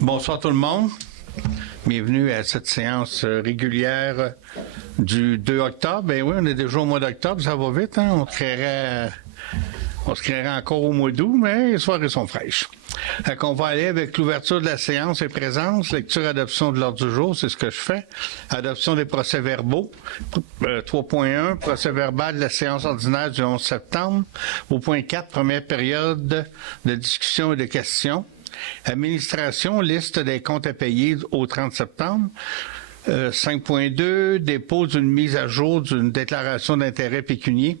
Bonsoir tout le monde. Bienvenue à cette séance régulière du 2 octobre. Ben oui, on est déjà au mois d'octobre, ça va vite, hein? On se créerait encore au mois d'août, mais les soirées sont fraîches. Fait qu'on va aller avec l'ouverture de la séance et présence, lecture, adoption de l'ordre du jour, c'est ce que je fais. Adoption des procès-verbaux. 3.1, procès-verbal de la séance ordinaire du 11 septembre. Au point 4, première période de discussion et de questions. Administration, liste des comptes à payer au 30 septembre. 5.2, dépôt d'une mise à jour d'une déclaration d'intérêt pécunier.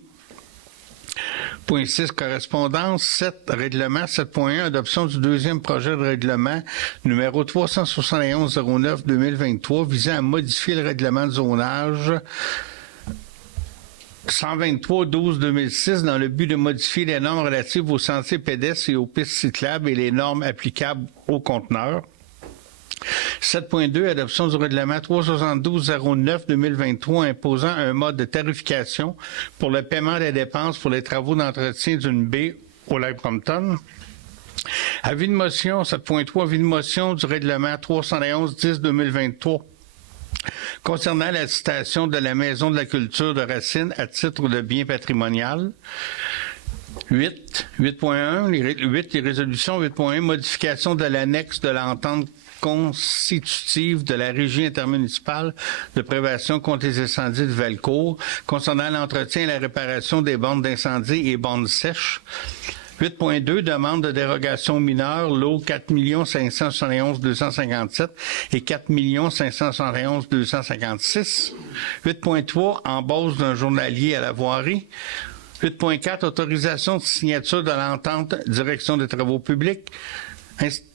Point 6, correspondance. 7, règlement. 7.1, adoption du deuxième projet de règlement numéro 371-09-2023 visant à modifier le règlement de zonage 123-12-2006 dans le but de modifier les normes relatives aux sentiers pédestres et aux pistes cyclables et les normes applicables aux conteneurs. 7.2, adoption du règlement 372-09-2023 imposant un mode de tarification pour le paiement des dépenses pour les travaux d'entretien d'une baie au lac Brompton. Avis de motion, 7.3, avis de motion du règlement 311-10-2023 concernant la citation de la Maison de la culture de Racine à titre de bien patrimonial. 8.1, les résolutions. 8.1, modification de l'annexe de l'entente constitutive de la Régie intermunicipale de prévention contre les incendies de Valcourt concernant l'entretien et la réparation des bornes d'incendie et bornes sèches. 8.2, demande de dérogation mineure, lot 4 571 257 et 4 571 256. 8.3, embauche d'un journalier à la voirie. 8.4, autorisation de signature de l'entente direction des travaux publics.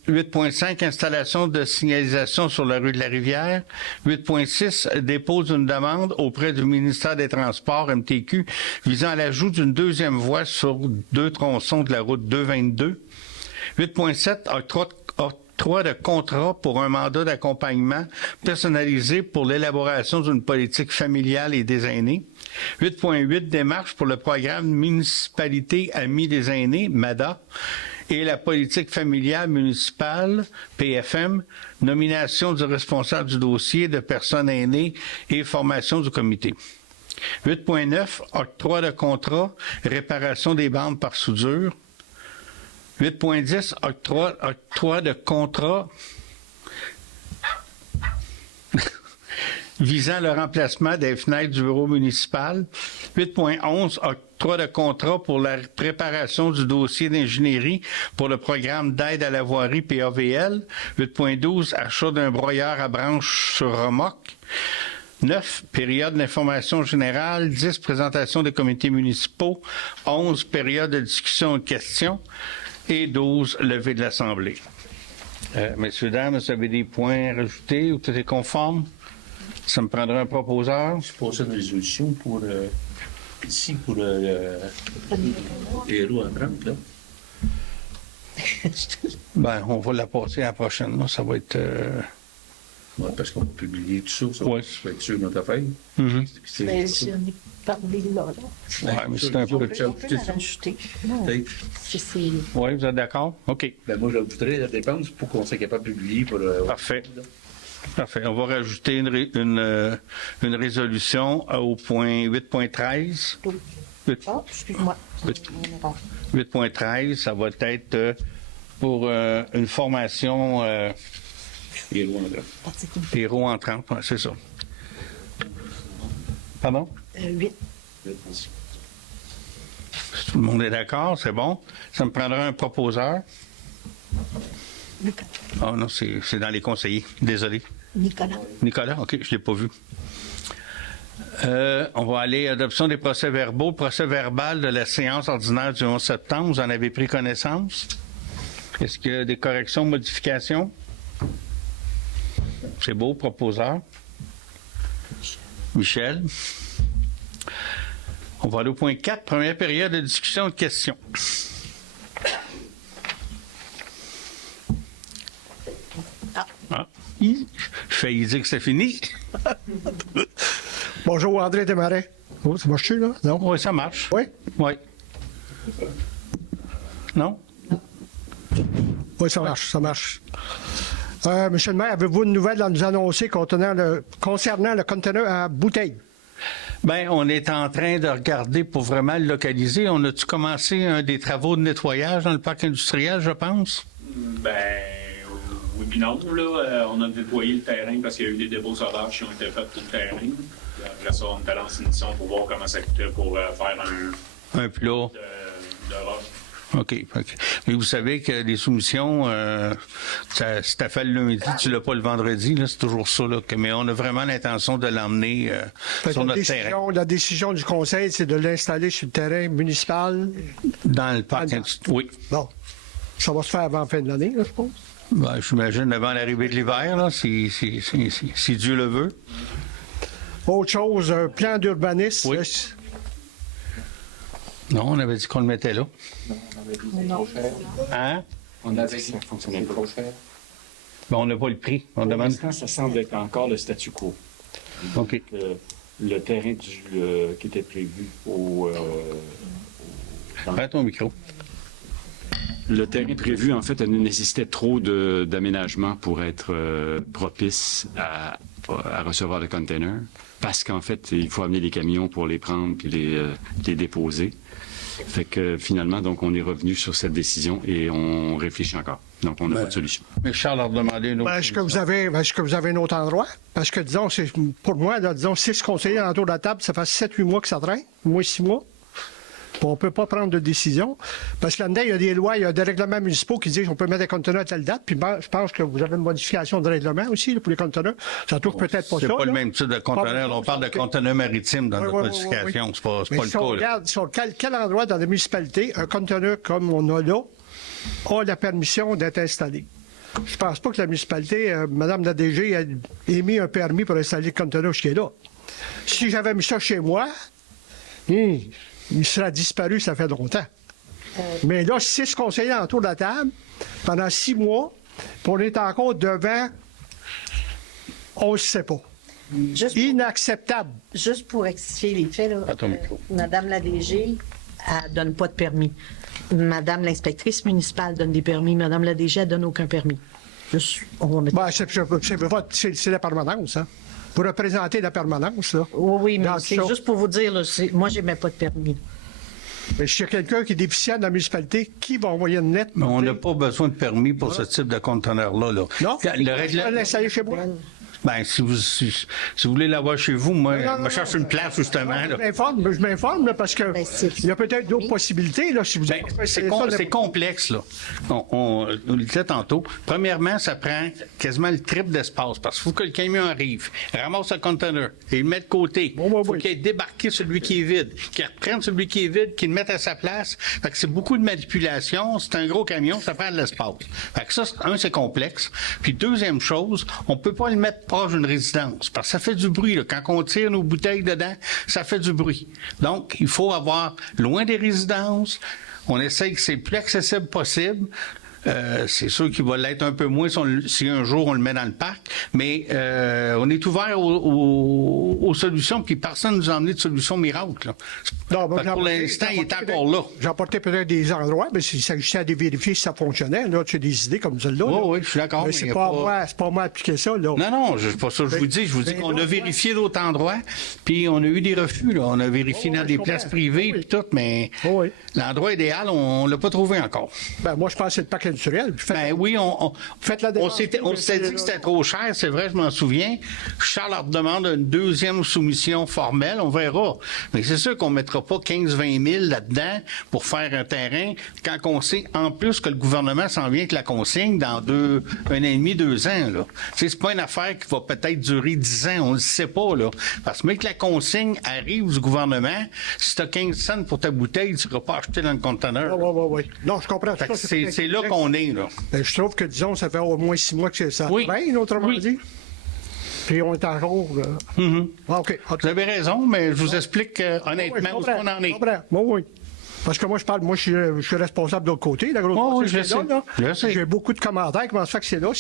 8.5, installation de signalisation sur la rue de la Rivière. 8.6, dépôt d'une demande auprès du ministère des Transports, MTQ, visant à l'ajout d'une deuxième voie sur 2 tronçons de la route 222. 8.7, octroi de contrat pour un mandat d'accompagnement personnalisé pour l'élaboration d'une politique familiale et des aînés. 8.8, démarche pour le programme Municipalité Amis des aînés, MADA, et la politique familiale municipale, PFM, nomination du responsable du dossier de personnes aînées et formation du comité. 8.9, octroi de contrat, réparation des bandes par soudure. 8.10, octroi de contrat visant le remplacement des fenêtres du bureau municipal. 8.11, octroi de contrat pour la préparation du dossier d'ingénierie pour le programme d'aide à la voirie PAVL. 8.12, achat d'un broyeur à branche sur remorque. 9, période d'information générale. 10, présentation des comités municipaux. 11, période de discussion et de questions. Et 12, levée de l'Assemblée. Messieurs, dames, vous avez des points à rajouter ou tout est conforme? Ça me prendra un proposeur. Je pose une résolution pour ici pour les roues entrantes, là. Ben, on va la passer à la prochaine. Là. Ça va être... Ouais, parce qu'on va publier tout ça. Ouais. Ça va être sur notre affaire. Mm-hmm. Mais j'en ai parlé là. Ouais, mais c'est un peu... On peut rajouter. Non, c'est... Oui, vous êtes d'accord? OK. Ben moi, j'ajouterais la dépense pour qu'on soit capable de publier pour... Parfait. Parfait. On va rajouter une résolution au point 8.13. Ah, excuse-moi. 8.13, ça va être pour une formation Les roues entrantes. héros en 30, ouais, c'est ça. Pardon? 8. Si tout le monde est d'accord, c'est bon. Ça me prendra un proposeur. Ah non, c'est dans les conseillers. Désolé. Nicolas, OK, je ne l'ai pas vu. On va aller à l'adoption des procès-verbaux. Procès-verbal de la séance ordinaire du 11 septembre. Vous en avez pris connaissance? Est-ce qu'il y a des corrections, modifications? C'est beau, proposeur. Michel. On va aller au point 4, première période de discussion et de questions. Ah, je faillis dire que c'est fini. Bonjour, André Desmarais. Oh, ça marche-tu, là? Non? Oui, ça marche. Oui? Oui. Non? Oui, ça marche, ça marche. Monsieur le maire, avez-vous une nouvelle à nous annoncer concernant le conteneur à bouteilles? Bien, on est en train de regarder pour vraiment le localiser. On a-tu commencé des travaux de nettoyage dans le parc industriel, je pense? Ben, oui puis non. Là, on a nettoyé le terrain parce qu'il y a eu des dépôts sauvages qui ont été faits sur le terrain. Puis après ça, on est allé en soumission pour voir comment ça coûtait pour faire Un plat. de roche. OK. Mais vous savez que les soumissions, si t'as fait le lundi, tu l'as pas le vendredi, là, c'est toujours ça. Là, mais on a vraiment l'intention de l'emmener sur notre terrain. La décision du conseil, c'est de l'installer sur le terrain municipal. Dans le parc industriel, oui. Bon. Ça va se faire avant la fin de l'année, là, je pense. Ben, j'imagine avant l'arrivée de l'hiver, là, si Dieu le veut. Autre chose, un plan d'urbanisme. Oui. Non, on avait dit qu'on le mettait là. Non. Hein? On a dit que ça fonctionnait trop cher. Ben, on n'a pas le prix. On Pour demande. l'instant, ça semble être encore le statu quo. OK. Le terrain qui était prévu Prends ton micro. Le terrain prévu, en fait, nécessitait trop d'aménagement pour être propice à recevoir le container. Parce qu'en fait, il faut amener les camions pour les prendre puis les déposer. Fait que finalement, donc, on est revenu sur cette décision et on réfléchit encore. Donc, on n'a pas de solution. Mais Charles a demandé une autre. Est-ce que vous avez un autre endroit? Parce que, disons, pour moi, là, disons, 6 conseillers autour de la table, ça fait 7-8 mois que ça traîne, au moins 6 mois. Puis on ne peut pas prendre de décision. Parce que là-dedans, il y a des lois, il y a des règlements municipaux qui disent qu'on peut mettre des conteneurs à telle date. Puis je pense que vous avez une modification de règlement aussi là, pour les conteneurs. Ça touche peut-être pas ça. C'est pas là. le même type de conteneur. On parle de conteneur maritime dans Oui, notre oui, modification. oui. C'est pas Mais le si cas. on Là. regarde sur quel endroit dans la municipalité, un conteneur comme on a là, a la permission d'être installé. Je pense pas que la municipalité, Mme la DG, a émis un permis pour installer le conteneur qui est là. Si j'avais mis ça chez moi, il serait disparu, ça fait longtemps. Mais là, 6 conseillers autour de la table, pendant 6 mois, puis on est encore devant, on ne sait pas. Inacceptable. Juste pour rectifier les faits, là, À ton micro. Madame la DG, elle donne pas de permis. Madame l'inspectrice municipale donne des permis. Madame la DG, elle donne aucun permis. Juste, on va mettre... Ben, c'est la permanence, hein. Vous représentez la permanence, là. Oui, mais Dans c'est ça. juste pour vous dire, là, moi, j'ai même pas de permis. Mais s'il y a quelqu'un qui est déficient dans la municipalité, qui va envoyer une lettre? Mais on n'a pas besoin de permis pour ce type de conteneur-là. Là. Non? Le règlement. Je vais l'installer chez moi. Ben, si vous voulez l'avoir chez vous, moi, Non, je me cherche une place, justement. Là. Je m'informe, là, parce que Ben, il y a peut-être d'autres possibilités, là, si vous Ben, c'est complexe, là. On le disait tantôt. Premièrement, ça prend quasiment le triple d'espace parce qu'il faut que le camion arrive, ramasse le conteneur et le mette de côté. Il faut qu'il ait débarqué celui qui est vide, qu'il reprenne celui qui est vide, qu'il le mette à sa place. Fait que c'est beaucoup de manipulation. C'est un gros camion, ça prend de l'espace. Fait que ça, c'est complexe. Puis deuxième chose, on peut pas le mettre proche d'une résidence parce que ça fait du bruit. Là. Quand on tire nos bouteilles dedans, ça fait du bruit. Donc, il faut avoir loin des résidences. On essaye que c'est le plus accessible possible. C'est sûr qu'il va l'être un peu moins si un jour on le met dans le parc, mais on est ouvert aux solutions, puis personne ne nous a emmené de solution miracle. Là. Non, bon, Pour l'instant, il est encore là. J'ai apporté peut-être des endroits, mais s'il s'agissait de vérifier si ça fonctionnait, là, tu as des idées comme celle-là. Oui, là. oui, je suis d'accord. Mais mais c'est il y a pas moi appliquer ça, là. Non, c'est pas ça que je vous dis. Je vous dis qu'on a vérifié d'autres endroits, puis on a eu des refus. Là. On a vérifié dans des places privées, puis tout, mais Oui. l'endroit idéal, on l'a pas trouvé encore. Ben, moi, je pense que c'est le parc industriel. Puis Ben oui, Faites la on démarche. s'était dit que c'était trop cher, c'est vrai, je m'en souviens. Charles leur demande une deuxième soumission formelle, on verra. Mais c'est sûr qu'on ne mettra pas 15-20 000 là-dedans pour faire un terrain quand on sait en plus que le gouvernement s'en vient avec la consigne dans 1 an et demi, 2 ans. Là. C'est pas une affaire qui va peut-être durer 10 ans, on ne le sait pas. Là. Parce que même que la consigne arrive du gouvernement, si tu as 15 cents pour ta bouteille, tu ne vas pas acheter dans le conteneur. Oui. Non, je comprends. Fait que c'est là qu'on est. Là. Ben, je trouve que, disons, ça fait au moins 6 mois que ça Oui. traîne, autrement Oui. dit. Puis on est encore... OK. Vous avez raison, mais je vous explique honnêtement où on en est. Oui. Parce que moi, je suis responsable de l'autre côté. La grosse Oh, partie, je c'est là, sais. là. Je sais. J'ai beaucoup de commentaires. Comment ça fait que c'est là?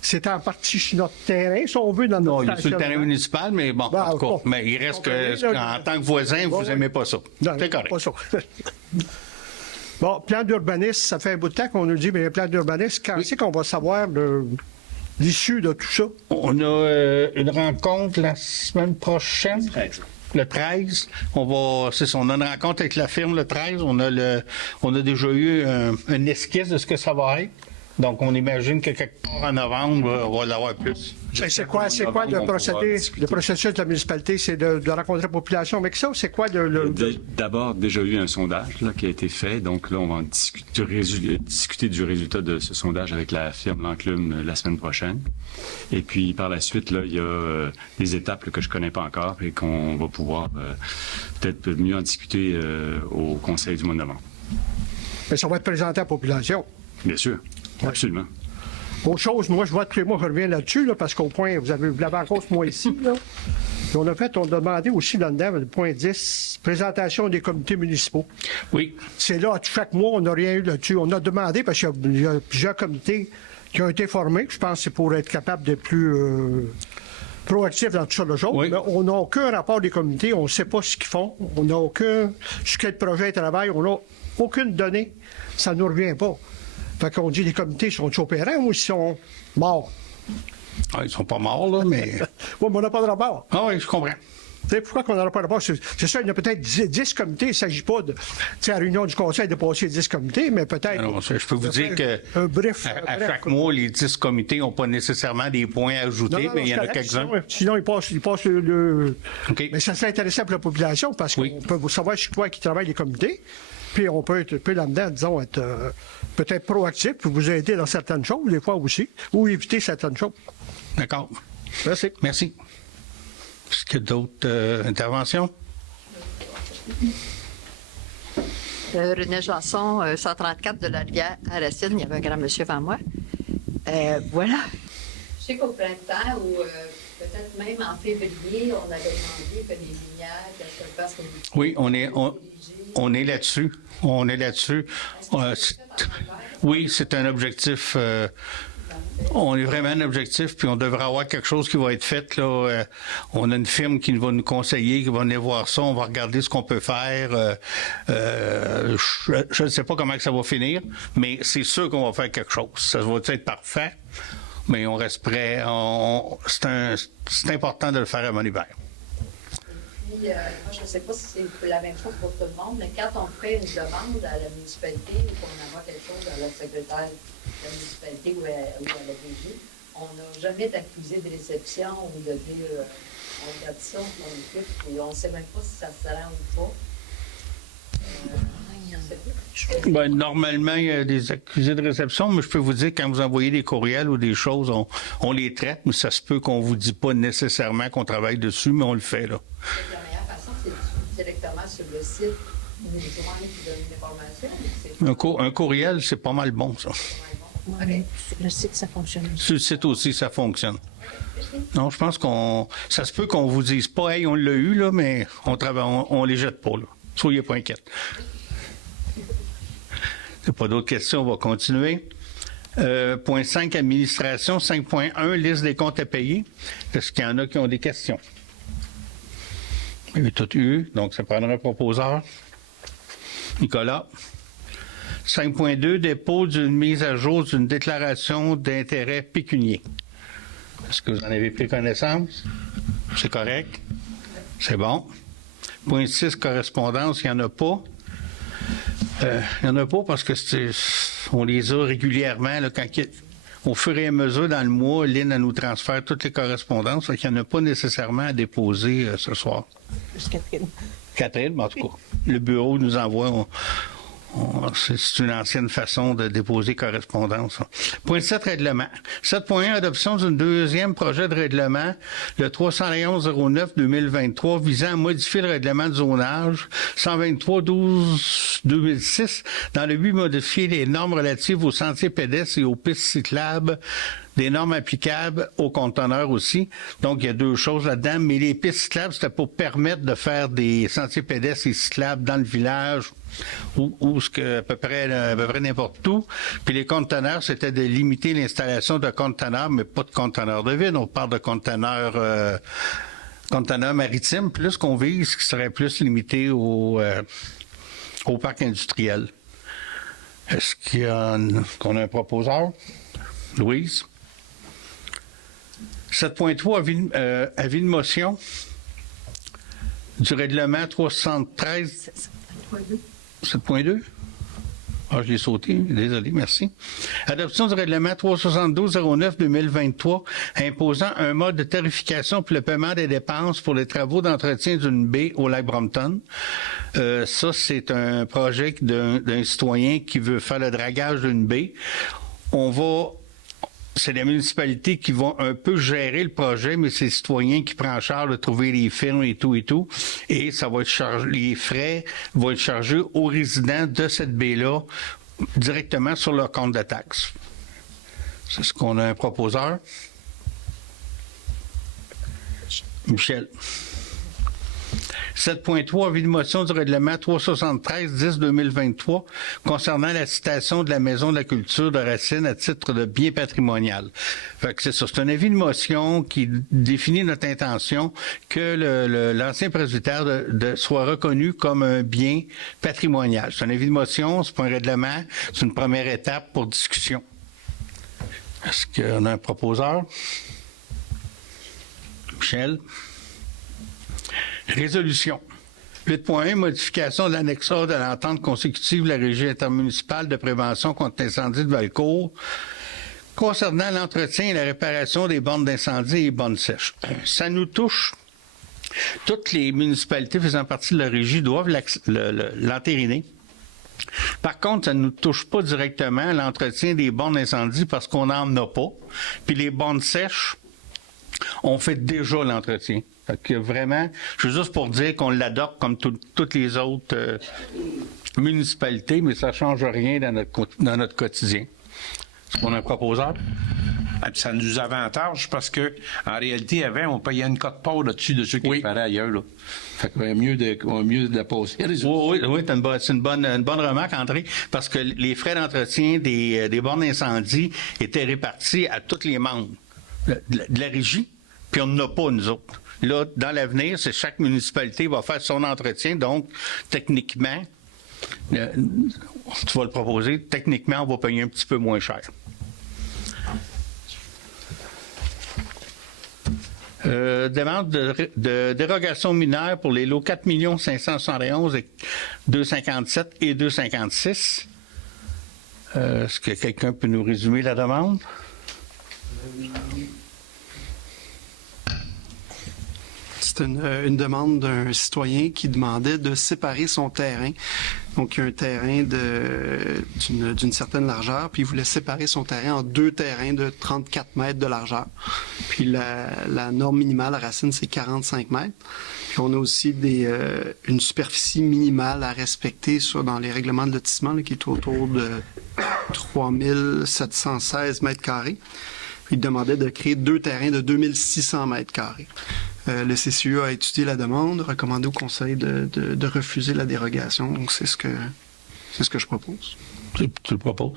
C'est en partie sur notre terrain, si on veut, dans notre Non, il est sur le terrain stationnement. municipal, mais bon, Ben, en tout cas. bon. Mais il reste que, Comprenez, là, en tant que voisin, vous oui. n'aimez pas ça. Non, C'est correct. pas ça. Bon, plan d'urbanisme, ça fait un bout de temps qu'on nous dit, mais le plan d'urbanisme, quand c'est qu'on va savoir l'issue de tout ça? On a une rencontre la semaine prochaine. Le 13, on a une rencontre avec la firme le 13. On a déjà eu un esquisse de ce que ça va être. Donc, on imagine que quelque part en novembre, on va l'avoir plus. C'est quoi le processus de la municipalité? C'est de rencontrer la population avec ça? C'est quoi D'abord, déjà eu un sondage là, qui a été fait. Donc là, on va discuter du résultat de ce sondage avec la firme L'Enclume la semaine prochaine. Et puis, par la suite, là, il y a des étapes là, que je connais pas encore et qu'on va pouvoir peut-être mieux en discuter au Conseil du mois de novembre. Mais ça va être présenté à la population. Bien sûr. Absolument. Autre chose, moi, je vois tous les mois, je reviens là-dessus, là, parce qu'au point, vous l'avez encore ce mois ici, là. Et on a demandé aussi là-dedans, le point 10, présentation des comités municipaux. Oui. C'est là, chaque mois, on n'a rien eu là-dessus. On a demandé, parce qu'il y a plusieurs comités qui ont été formés, je pense que c'est pour être capable d'être plus proactif dans tout ça, le jour. Oui. Mais on n'a aucun rapport des comités, on ne sait pas ce qu'ils font, on n'a aucun, sur quel projet ils travaillent, on n'a aucune donnée, ça ne nous revient pas. Fait qu'on dit les comités sont opérants ou ils sont morts? Ah, ils sont pas morts, là, mais... Oui, mais on n'a pas de rapport. Ah oui, je comprends. Pourquoi qu'on n'aura pas de rapport? C'est ça, il y en a peut-être 10 comités. Il ne s'agit pas de, à la réunion du conseil de passer 10 comités, mais peut-être... Alors, je peux vous dire que à chaque mois, les 10 comités n'ont pas nécessairement des points à ajouter, mais il y en a quelques-uns. Sinon, ils passent le... OK. Mais ça serait intéressant pour la population parce qu'on peut savoir sur quoi qui travaillent les comités. Puis on peut être un peu là-dedans, disons, être peut-être proactif, puis vous aider dans certaines choses, des fois aussi, ou éviter certaines choses. D'accord. Merci. Merci. Est-ce qu'il y a d'autres interventions? René Janson, 134 de la rivière à Racine. Il y avait un grand monsieur avant moi. Voilà. Je sais qu'au printemps ou peut-être même en février, on avait demandé que les lumières, qu'elles se fassent comme des... Oui, on est là-dessus. On est là-dessus. Oui, c'est un objectif. On est vraiment un objectif, puis on devrait avoir quelque chose qui va être fait. Là. On a une firme qui va nous conseiller, qui va venir voir ça. On va regarder ce qu'on peut faire. Je ne sais pas comment que ça va finir, mais c'est sûr qu'on va faire quelque chose. Ça va être parfait, mais on reste prêt. C'est important de le faire avant l'hiver. Moi, je ne sais pas si c'est la même chose pour tout le monde, mais quand on fait une demande à la municipalité ou qu'on envoie quelque chose à la secrétaire de la municipalité ou à la DG, on n'a jamais d'accusé de réception ou de dire on regarde ça, on s'en occupe, et on ne sait même pas si ça se rend ou pas. Ben, normalement, il y a des accusés de réception, mais je peux vous dire, quand vous envoyez des courriels ou des choses, on les traite, mais ça se peut qu'on vous dit pas nécessairement qu'on travaille dessus, mais on le fait, là. La meilleure façon, c'est directement sur le site du joint qui donne l'information. Un courriel, c'est pas mal bon, ça. Ouais, sur le site, ça fonctionne. Sur le site aussi, ça fonctionne. Non, je pense ça se peut qu'on vous dise pas, hey, on l'a eu, là, mais on les jette pas, là. Soyez pas inquiets. Il n'y a pas d'autres questions, on va continuer. Point 5, administration. 5.1, liste des comptes à payer. Est-ce qu'il y en a qui ont des questions? Il y a tout eu, donc ça prendra un proposeur. Nicolas. 5.2, dépôt d'une mise à jour d'une déclaration d'intérêt pécunier. Est-ce que vous en avez pris connaissance? C'est correct? C'est bon. Point 6, correspondance, il n'y en a pas. Il n'y en a pas parce que on les a régulièrement. Là, au fur et à mesure, dans le mois, Lynn elle nous transfère toutes les correspondances. Il n'y en a pas nécessairement à déposer ce soir. Juste Catherine. Catherine, mais en tout cas, le bureau nous envoie... c'est une ancienne façon de déposer correspondance. Point 7, règlement. 7.1, adoption d'un deuxième projet de règlement, le 311-09-2023, visant à modifier le règlement de zonage 123-12-2006 dans le but de modifier les normes relatives aux sentiers pédestres et aux pistes cyclables, des normes applicables aux conteneurs aussi. Donc, il y a deux choses là-dedans. Mais les pistes cyclables, c'était pour permettre de faire des sentiers pédestres et cyclables dans le village ou à peu près n'importe où. Puis les conteneurs, c'était de limiter l'installation de conteneurs, mais pas de conteneurs de vide. On parle de conteneurs maritimes, plus qu'on vise, qui serait plus limité au parc industriel. Est-ce qu'on a un proposeur? Louise? 7.3, avis de motion du règlement 373. 7.2? Ah, je l'ai sauté. Désolé, merci. Adoption du règlement 372-09-2023 imposant un mode de tarification pour le paiement des dépenses pour les travaux d'entretien d'une baie au lac Brompton. Ça, c'est un projet d'un citoyen qui veut faire le dragage d'une baie. C'est la municipalité qui va un peu gérer le projet, mais c'est le citoyen qui prend en charge de trouver les firmes et tout. Et ça va être chargé, les frais vont être chargés aux résidents de cette baie-là directement sur leur compte de taxes. C'est ce qu'on a un proposeur. Michel. 7.3, avis de motion du règlement 373-10-2023 concernant la citation de la Maison de la culture de Racine à titre de bien patrimonial. Fait que c'est ça. C'est un avis de motion qui définit notre intention que l'ancien presbytère soit reconnu comme un bien patrimonial. C'est un avis de motion, c'est pas un règlement, c'est une première étape pour discussion. Est-ce qu'on a un proposeur? Michel? Résolution. 8.1, modification de l'annexe A de l'entente consécutive de la Régie intermunicipale de prévention contre l'incendie de Valcourt concernant l'entretien et la réparation des bornes d'incendie et bornes sèches. Ça nous touche. Toutes les municipalités faisant partie de la Régie doivent l'entériner. Par contre, ça ne nous touche pas directement l'entretien des bornes d'incendie parce qu'on n'en a pas. Puis les bornes sèches, on fait déjà l'entretien. Fait que vraiment, je suis juste pour dire qu'on l'adopte comme toutes les autres municipalités, mais ça ne change rien dans notre quotidien. Est-ce qu'on a un proposeur? Ça nous avantage parce que en réalité, avant, on payait une cote-part là-dessus de ceux qui réparaient ailleurs. Là. Fait qu'on va mieux de la passer. Oui, c'est une bonne remarque, André, parce que les frais d'entretien des bornes d'incendie étaient répartis à tous les membres de la régie, puis on n'en a pas, nous autres. Là, dans l'avenir, c'est chaque municipalité va faire son entretien, donc techniquement, tu vas le proposer, techniquement, on va payer un petit peu moins cher. Demande de dérogation mineure pour les lots 4 571 257 et 256. Est-ce que quelqu'un peut nous résumer la demande? C'est une demande d'un citoyen qui demandait de séparer son terrain. Donc, il y a un terrain d'une certaine largeur, puis il voulait séparer son terrain en 2 terrains de 34 mètres de largeur. Puis la norme minimale à Racine, c'est 45 mètres. Puis on a aussi une superficie minimale à respecter dans les règlements de lotissement, là, qui est autour de 3716 mètres carrés. Puis il demandait de créer 2 terrains de 2600 mètres carrés. Le CCE a étudié la demande, recommandé au conseil de refuser la dérogation. Donc, c'est ce que je propose. Tu le proposes?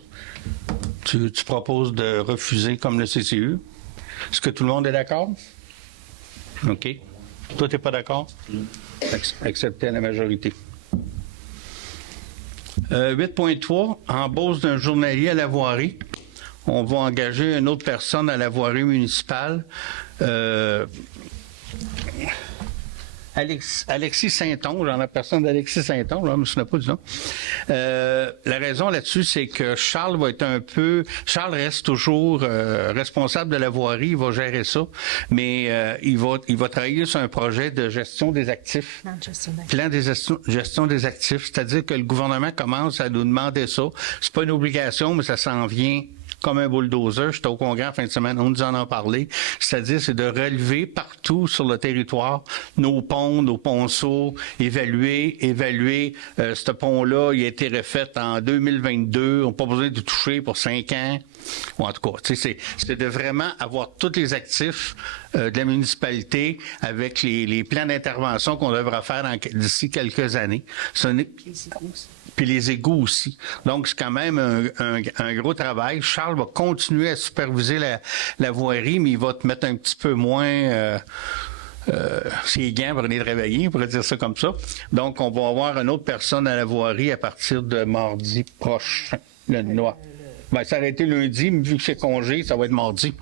Tu proposes de refuser comme le CCE? Est-ce que tout le monde est d'accord? OK. Toi, tu n'es pas d'accord? Accepté à la majorité. 8.3, embauche d'un journalier à la voirie. On va engager une autre personne à la voirie municipale. Alexis Saint-Onge, j'en ai personne d'Alexis Saint-Onge, je ne me souviens pas du nom. La raison là-dessus, c'est que Charles Charles reste toujours responsable de la voirie, il va gérer ça, mais il va travailler sur un projet de gestion des actifs. Plan de gestion des actifs, c'est-à-dire que le gouvernement commence à nous demander ça. C'est pas une obligation, mais ça s'en vient comme un bulldozer. J'étais au congrès en fin de semaine, on nous en a parlé. C'est-à-dire, c'est de relever partout sur le territoire nos ponceaux, évaluer. Ce pont-là, il a été refait en 2022. On n'a pas besoin de toucher pour 5 ans. Ou en tout cas, c'est de vraiment avoir tous les actifs de la municipalité avec les plans d'intervention qu'on devra faire d'ici quelques années. Puis les égouts aussi. Donc, c'est quand même un gros travail. Charles va continuer à superviser la voirie, mais il va te mettre un petit peu moins ses gants pour venir travailler, on pourrait dire ça comme ça. Donc, on va avoir une autre personne à la voirie à partir de mardi prochain. Ben, ça aurait été lundi, mais vu que c'est congé, ça va être mardi.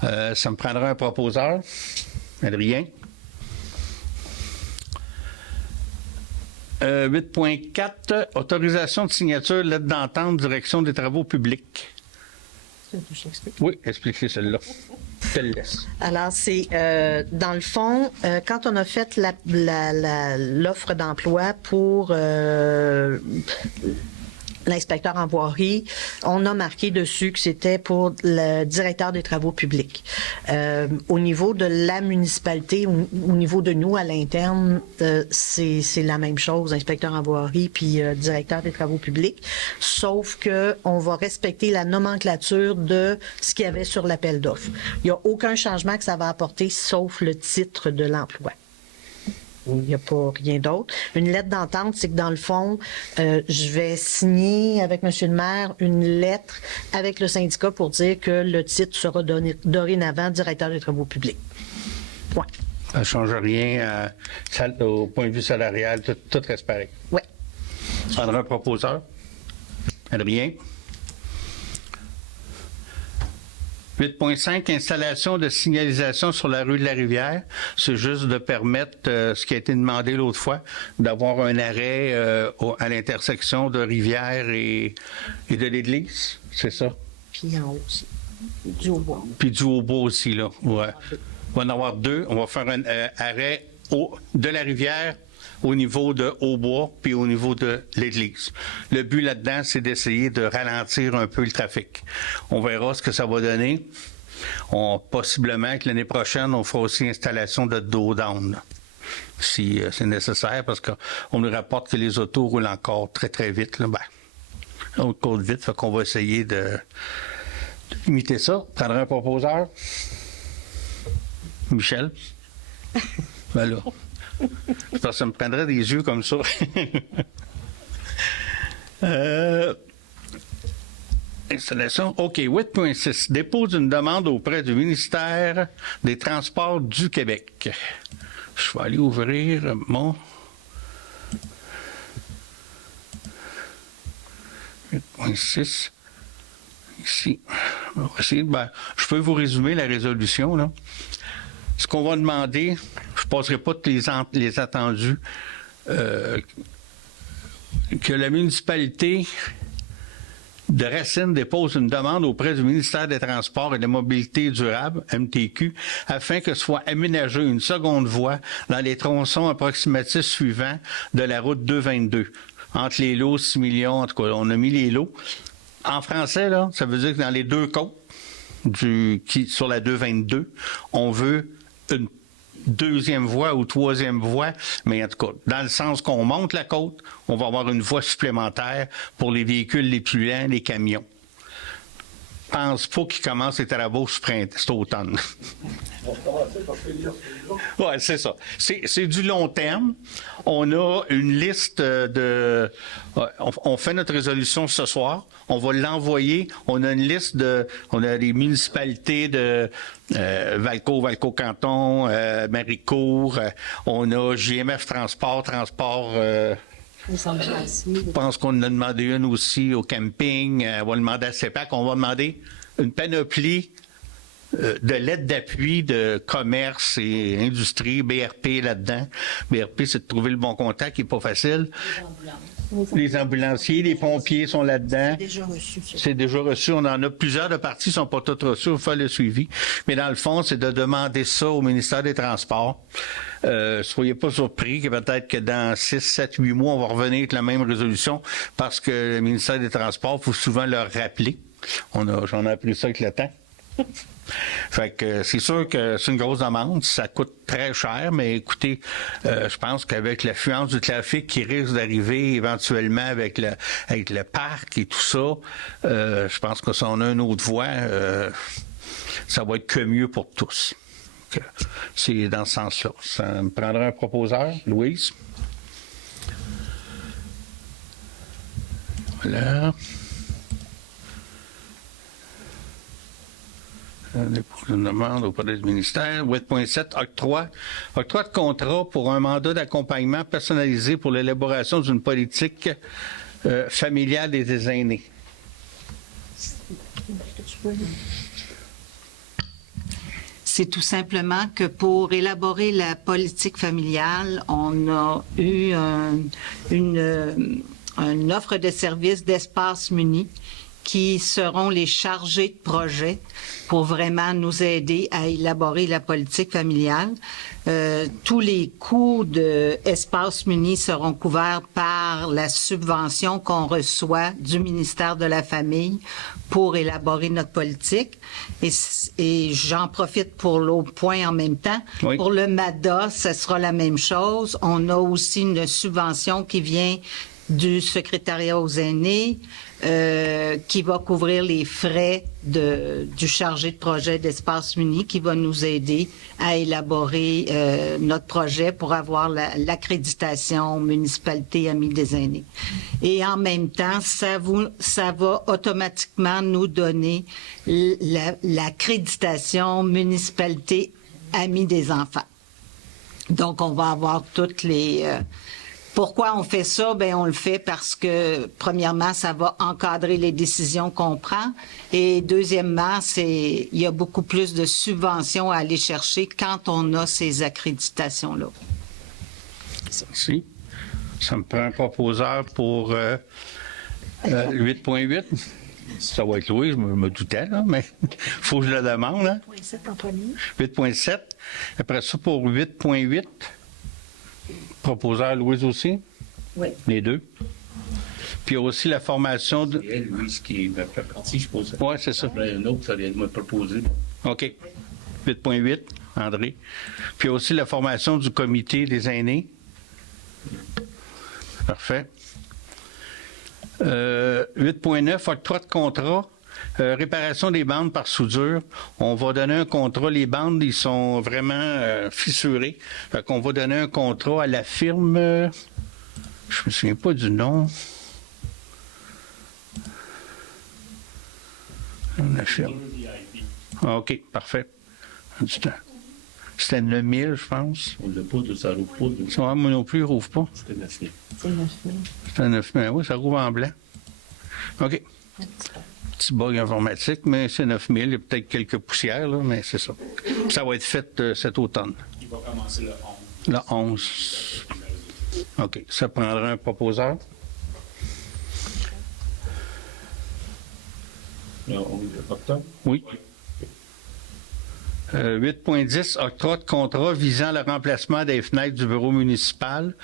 Ça me prendra un proposeur. Adrien. 8.4, autorisation de signature, lettre d'entente, direction des travaux publics. Oui, expliquez celle-là. Je te le laisse. Alors, c'est dans le fond, quand on a fait l'offre d'emploi pour l'inspecteur en voirie, on a marqué dessus que c'était pour le directeur des travaux publics. Au niveau de la municipalité, au niveau de nous à l'interne, c'est la même chose, inspecteur en voirie puis directeur des travaux publics, sauf que on va respecter la nomenclature de ce qu'il y avait sur l'appel d'offres. Il n'y a aucun changement que ça va apporter, sauf le titre de l'emploi. Il n'y a pas rien d'autre. Une lettre d'entente, c'est que dans le fond, je vais signer avec M. le maire une lettre avec le syndicat pour dire que le titre sera dorénavant directeur des travaux publics. Point. Ça ne change rien au point de vue salarial, tout reste pareil. Oui. Ça prendra un proposeur. Adrien. 8.5, installation de signalisation sur la rue de la Rivière. C'est juste de permettre ce qui a été demandé l'autre fois, d'avoir un arrêt à l'intersection de Rivière et de l'Église. C'est ça? Puis en haut aussi. Du haut-bois. Puis du haut-bois aussi, là. Ouais. On va en avoir deux. On va faire un arrêt de la Rivière au niveau de Hautbois puis au niveau de l'Église. Le but là-dedans, c'est d'essayer de ralentir un peu le trafic. On verra ce que ça va donner. Possiblement que l'année prochaine, on fera aussi installation de dos down, si c'est nécessaire, parce qu'on nous rapporte que les autos roulent encore très, très vite. Là. Ben, on court vite, fait qu'on va essayer de limiter ça. Prendre un proposeur. Michel. Ben là. Parce que ça me prendrait des yeux comme ça. Installation. OK, 8.6. Dépose une demande auprès du ministère des Transports du Québec. Je vais aller ouvrir mon... 8.6. Ici. On va essayer, je peux vous résumer la résolution, là. Ce qu'on va demander, je ne passerai pas tous les attendus, que la municipalité de Racine dépose une demande auprès du ministère des Transports et de la Mobilité durable, MTQ, afin que soit aménagée une seconde voie dans les tronçons approximatifs suivants de la route 222. Entre les lots, 6 millions, en tout cas, on a mis les lots. En français, là, ça veut dire que dans les deux côtes, sur la 222, on veut une deuxième voie ou troisième voie, mais en tout cas, dans le sens qu'on monte la côte, on va avoir une voie supplémentaire pour les véhicules les plus lents, les camions. Je pense pas qu'ils commencent les travaux cet automne. Oui, c'est ça. C'est du long terme. On a une liste de... On fait notre résolution ce soir. On va l'envoyer. On a une liste on a des municipalités de Valco-Canton, Maricourt. On a JMF Transport. Je pense qu'on a demandé une aussi au camping. On va demander à CEPAC. On va demander une panoplie de l'aide d'appui de commerce et industrie, BRP là-dedans. BRP, c'est de trouver le bon contact, qui n'est pas facile. Les ambulanciers, les pompiers sont là-dedans. C'est déjà reçu. C'est déjà reçu. On en a plusieurs de parties, ne sont pas toutes reçues. Il faut faire le suivi. Mais dans le fond, c'est de demander ça au ministère des Transports. Soyez pas surpris que peut-être que dans 6, 7, 8 mois, on va revenir avec la même résolution parce que le ministère des Transports, il faut souvent leur rappeler. J'en ai appris ça avec le temps. Fait que c'est sûr que c'est une grosse demande, ça coûte très cher, mais écoutez, je pense qu'avec l'affluence du trafic qui risque d'arriver éventuellement avec le parc et tout ça, je pense que si on a une autre voie, ça va être que mieux pour tous. C'est dans ce sens-là. Ça me prendra un proposeur, Louise. Voilà. Une demande auprès du ministère. 8.7, octroi. Octroi de contrat pour un mandat d'accompagnement personnalisé pour l'élaboration d'une politique familiale des aînés. C'est tout simplement que pour élaborer la politique familiale, on a eu une offre de services d'espace muni qui seront les chargés de projet pour vraiment nous aider à élaborer la politique familiale. Tous les coûts d'espace muni seront couverts par la subvention qu'on reçoit du ministère de la Famille pour élaborer notre politique. Et j'en profite pour l'autre point en même temps. Oui. Pour le MADA, ce sera la même chose. On a aussi une subvention qui vient du secrétariat aux aînés qui va couvrir les frais du chargé de projet d'Espace Muni qui va nous aider à élaborer notre projet pour avoir l'accréditation municipalité Amis des aînés. Et en même temps, ça va automatiquement nous donner l'accréditation municipalité Amis des enfants. Donc, on va avoir toutes les... Pourquoi on fait ça? Ben, on le fait parce que, premièrement, ça va encadrer les décisions qu'on prend. Et deuxièmement, il y a beaucoup plus de subventions à aller chercher quand on a ces accréditations-là. Merci. Ça me prend un proposeur pour 8.8. Ça va être Louis, je me doutais, là, mais il faut que je le demande. Hein? 8.7 en premier. 8.7. Après ça, pour 8.8. Proposeur Louise aussi? Oui. Les deux. Puis il y a aussi la formation de... C'est elle, Louise, qui m'a fait partie, je suppose. Oui, c'est ça. Après, un autre, ça vient de me proposer. OK. 8.8, André. Puis il y a aussi la formation du comité des aînés. Parfait. 8.9, octroi de contrat. Réparation des bandes par soudure. On va donner un contrat. Les bandes, ils sont vraiment fissurées. Fait qu'on va donner un contrat à la firme. Je me souviens pas du nom. La firme. Ah, OK, parfait. C'était 9000, je pense. On l'a pas, ça rouvre pas. Ça, moi non plus, il ne rouvre pas. C'était 9000. C'est 9 000. C'était 9000. Oui, ça rouvre en blanc. OK. Petit bug informatique, mais c'est 9000. Il y a peut-être quelques poussières, là, mais c'est ça. Ça va être fait cet automne. Il va commencer le 11. Le 11. OK. Ça prendra un proposeur. Le 11 octobre? Oui. 8.10, octroi de contrat visant le remplacement des fenêtres du bureau municipal.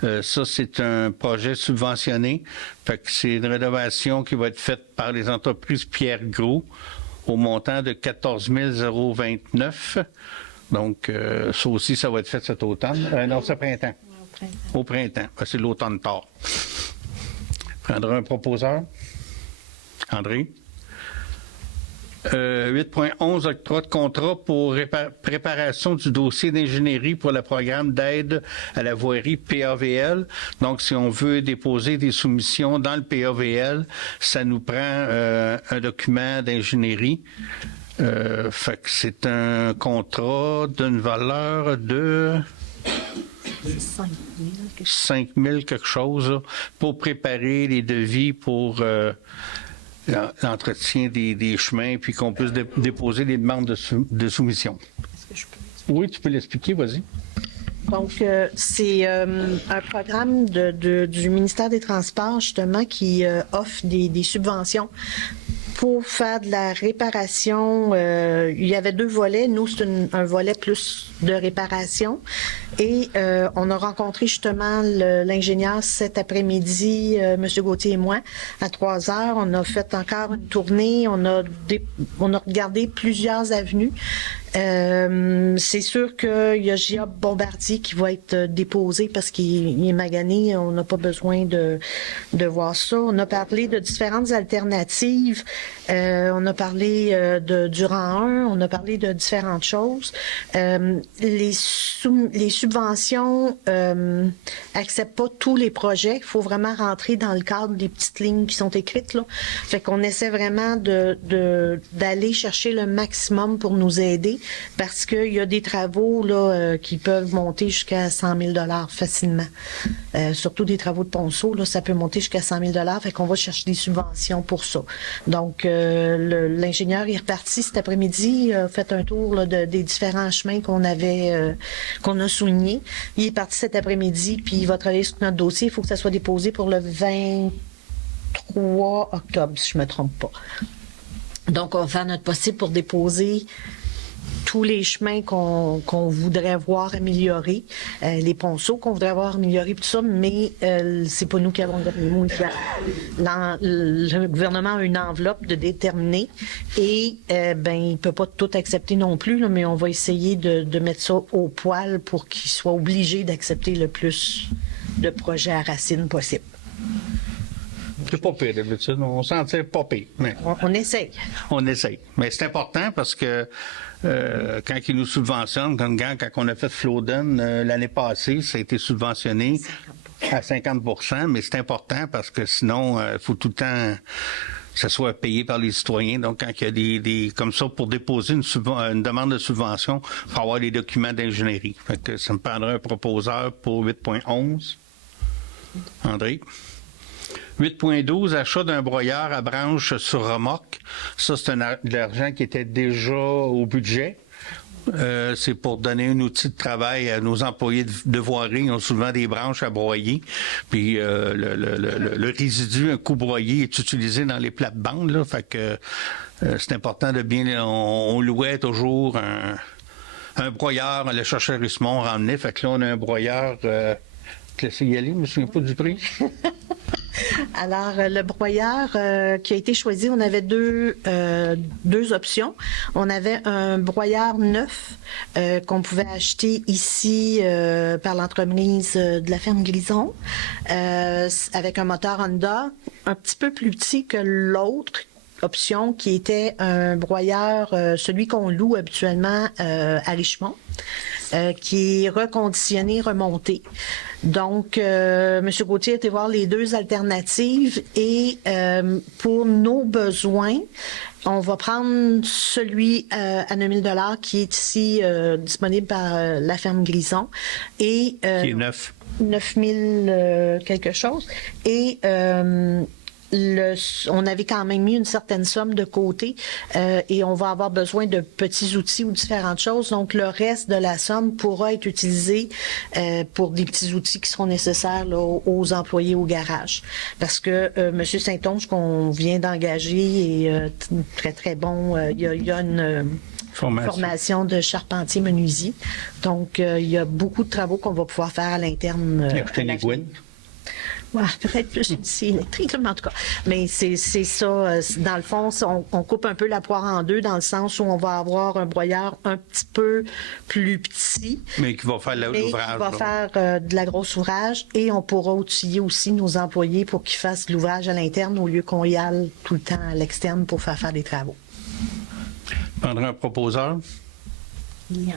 Ça, c'est un projet subventionné. Fait que c'est une rénovation qui va être faite par les entreprises Pierre Gros au montant de 14 029. Donc, ça aussi, ça va être fait cet automne. Non, c'est printemps. Au printemps. C'est l'automne tard. Prendra un proposeur. André. 8.11, octroi de contrat pour préparation du dossier d'ingénierie pour le programme d'aide à la voirie PAVL. Donc, si on veut déposer des soumissions dans le PAVL, ça nous prend un document d'ingénierie. Fait que c'est un contrat d'une valeur de 5 000 quelque chose là, pour préparer les devis pour l'entretien des chemins, puis qu'on puisse déposer des demandes de soumission. Est-ce que je peux... Oui, tu peux l'expliquer, vas-y. Donc, c'est un programme du ministère des Transports, justement, qui offre des subventions pour faire de la réparation. Il y avait deux volets. Nous, c'est un volet plus de réparation. Et on a rencontré justement l'ingénieur cet après-midi, M. Gauthier et moi, à 3 heures. On a fait encore une tournée. On a regardé plusieurs avenues. C'est sûr qu'il y a J.A. Bombardier qui va être déposé parce qu'il est magané. On n'a pas besoin de voir ça. On a parlé de différentes alternatives. On a parlé du rang 1. On a parlé de différentes choses. Les subventions acceptent pas tous les projets. Il faut vraiment rentrer dans le cadre des petites lignes qui sont écrites, là. Fait qu'on essaie vraiment d'aller chercher le maximum pour nous aider. parce qu'il y a des travaux là, qui peuvent monter jusqu'à 100 000 $ facilement. Surtout des travaux de ponceau, là, ça peut monter jusqu'à 100 000 $. Fait qu'on va chercher des subventions pour ça. Donc, l'ingénieur est reparti cet après-midi, a fait un tour là, des différents chemins qu'on a soulignés. Il est parti cet après-midi, puis il va travailler sur notre dossier. Il faut que ça soit déposé pour le 23 octobre, si je me trompe pas. Donc, on va faire notre possible pour déposer tous les chemins qu'on voudrait voir améliorés, les ponceaux qu'on voudrait voir améliorés, tout ça, mais c'est pas nous qui avons le mot. Le gouvernement a une enveloppe de déterminer et il peut pas tout accepter non plus, là, mais on va essayer de mettre ça au poil pour qu'il soit obligé d'accepter le plus de projets à racines possible. C'est pas pire d'habitude. On s'en tire pas pire. Mais on essaye. On essaye. Mais c'est important parce que quand ils nous subventionnent, quand on a fait Flowden l'année passée, ça a été subventionné à 50%, mais c'est important parce que sinon, il faut tout le temps que ça soit payé par les citoyens. Donc, quand il y a des comme ça, pour déposer une demande de subvention, il faut avoir les documents d'ingénierie. Fait que ça me prendrait un proposeur pour 8.11. André? 8.12, achat d'un broyeur à branche sur remorque. Ça, c'est de l'argent qui était déjà au budget. C'est pour donner un outil de travail à nos employés de voirie. Ils ont souvent des branches à broyer. Puis le résidu, un coup broyé, est utilisé dans les plates-bandes. Là. Fait que c'est important de bien... On louait toujours un broyeur. On allait chercher à Richemont, on ramenait. Fait que là, on a un broyeur... laissez y aller, je me souviens pas du prix. Alors, le broyeur qui a été choisi, on avait deux options. On avait un broyeur neuf qu'on pouvait acheter ici par l'entreprise de la ferme Grison avec un moteur Honda un petit peu plus petit que l'autre option qui était un broyeur, celui qu'on loue habituellement à Richemont. Qui est reconditionné, remonté. Donc, M. Gauthier a été voir les deux alternatives et pour nos besoins, on va prendre celui à 9 000 $ qui est ici disponible par la ferme Grison. Et, qui est neuf. 9 000 quelque chose. Et... on avait quand même mis une certaine somme de côté et on va avoir besoin de petits outils ou différentes choses. Donc, le reste de la somme pourra être utilisé pour des petits outils qui seront nécessaires là, aux employés au garage. Parce que M. Saint-Onge, qu'on vient d'engager, est très, très bon. Il y a une... formation de charpentier menuisier. Donc, il y a beaucoup de travaux qu'on va pouvoir faire à l'interne. Ouais, peut-être plus ici électrique, mais en tout cas. Mais c'est ça. Dans le fond, on coupe un peu la poire en deux dans le sens où on va avoir un broyeur un petit peu plus petit. Mais qui va faire l'ouvrage. Qui va faire de la grosse ouvrage et on pourra outiller aussi nos employés pour qu'ils fassent l'ouvrage à l'interne au lieu qu'on y aille tout le temps à l'externe pour faire des travaux. Prendra un proposeur? Yeah.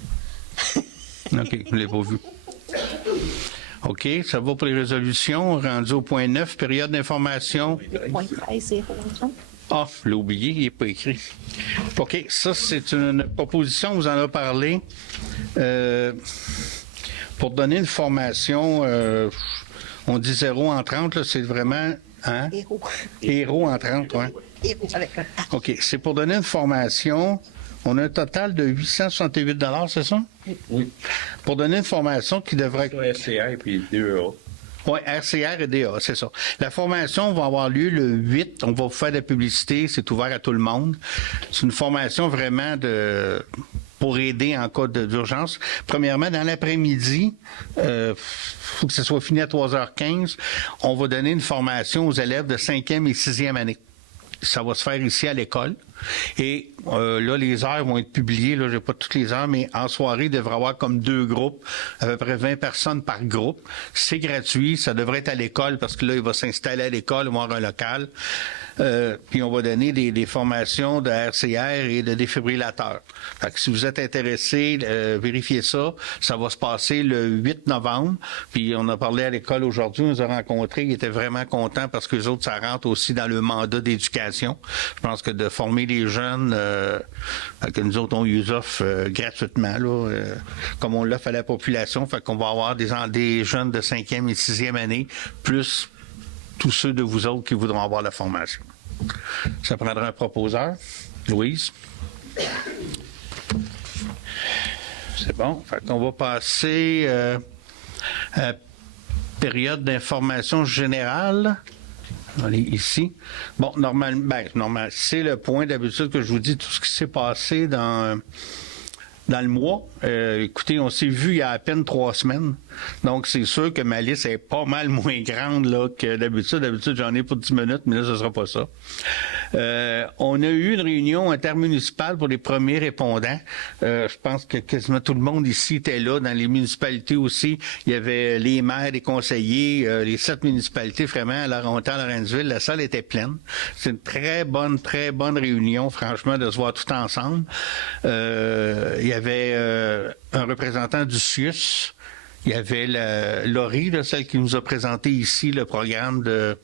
OK, je ne l'ai pas vu. OK, ça va pour les résolutions. Rendu au point 9, période d'information. Point 13, 0. Ah, je l'ai oublié, il n'est pas écrit. OK, ça, c'est une proposition, vous en avez parlé. Pour donner une formation, on dit 0 en 30, là, c'est vraiment... Hein? Héros en 30, oui. Héros avec un A. OK, c'est pour donner une formation... On a un total de 868 $, c'est ça? Oui. Pour donner une formation qui devrait... RCR et puis DEA. Oui, RCR et DA, c'est ça. La formation va avoir lieu le 8. On va vous faire de la publicité. C'est ouvert à tout le monde. C'est une formation vraiment pour aider en cas d'urgence. Premièrement, dans l'après-midi, faut que ce soit fini à 3h15, on va donner une formation aux élèves de 5e et 6e année. Ça va se faire ici à l'école. Et là, les heures vont être publiées. Là, j'ai pas toutes les heures, mais en soirée, il devrait y avoir comme 2 groupes, à peu près 20 personnes par groupe. C'est gratuit. Ça devrait être à l'école parce que là, il va s'installer à l'école, voir un local. Puis on va donner des formations de RCR et de défibrillateurs. Fait que si vous êtes intéressé, vérifiez ça. Ça va se passer le 8 novembre. Puis on a parlé à l'école aujourd'hui, on les a rencontrés. Ils étaient vraiment contents parce que les autres, ça rentre aussi dans le mandat d'éducation. Je pense que de former former les jeunes. Que nous autres, on les offre gratuitement, là, comme on l'offre à la population. Fait qu'on va avoir des jeunes de 5e et 6e année, plus tous ceux de vous autres qui voudront avoir la formation. Ça prendra un proposeur. Louise? C'est bon. Fait qu'on va passer à la période d'information générale. Allez, ici. Bon, normal, c'est le point d'habitude que je vous dis tout ce qui s'est passé dans le mois. Écoutez, on s'est vu il y a à peine 3 semaines. Donc, c'est sûr que ma liste est pas mal moins grande là, que d'habitude. D'habitude, j'en ai pour 10 minutes, mais là, ce sera pas ça. On a eu une réunion intermunicipale pour les premiers répondants. Je pense que quasiment tout le monde ici était là. Dans les municipalités aussi, il y avait les maires, les conseillers, les 7 municipalités, vraiment, à Laurentides, à Lorenzville. La salle était pleine. C'est une très bonne réunion, franchement, de se voir tout ensemble. Il y avait un représentant du CIUS. Il y avait Laurie, là, celle qui nous a présenté ici le programme de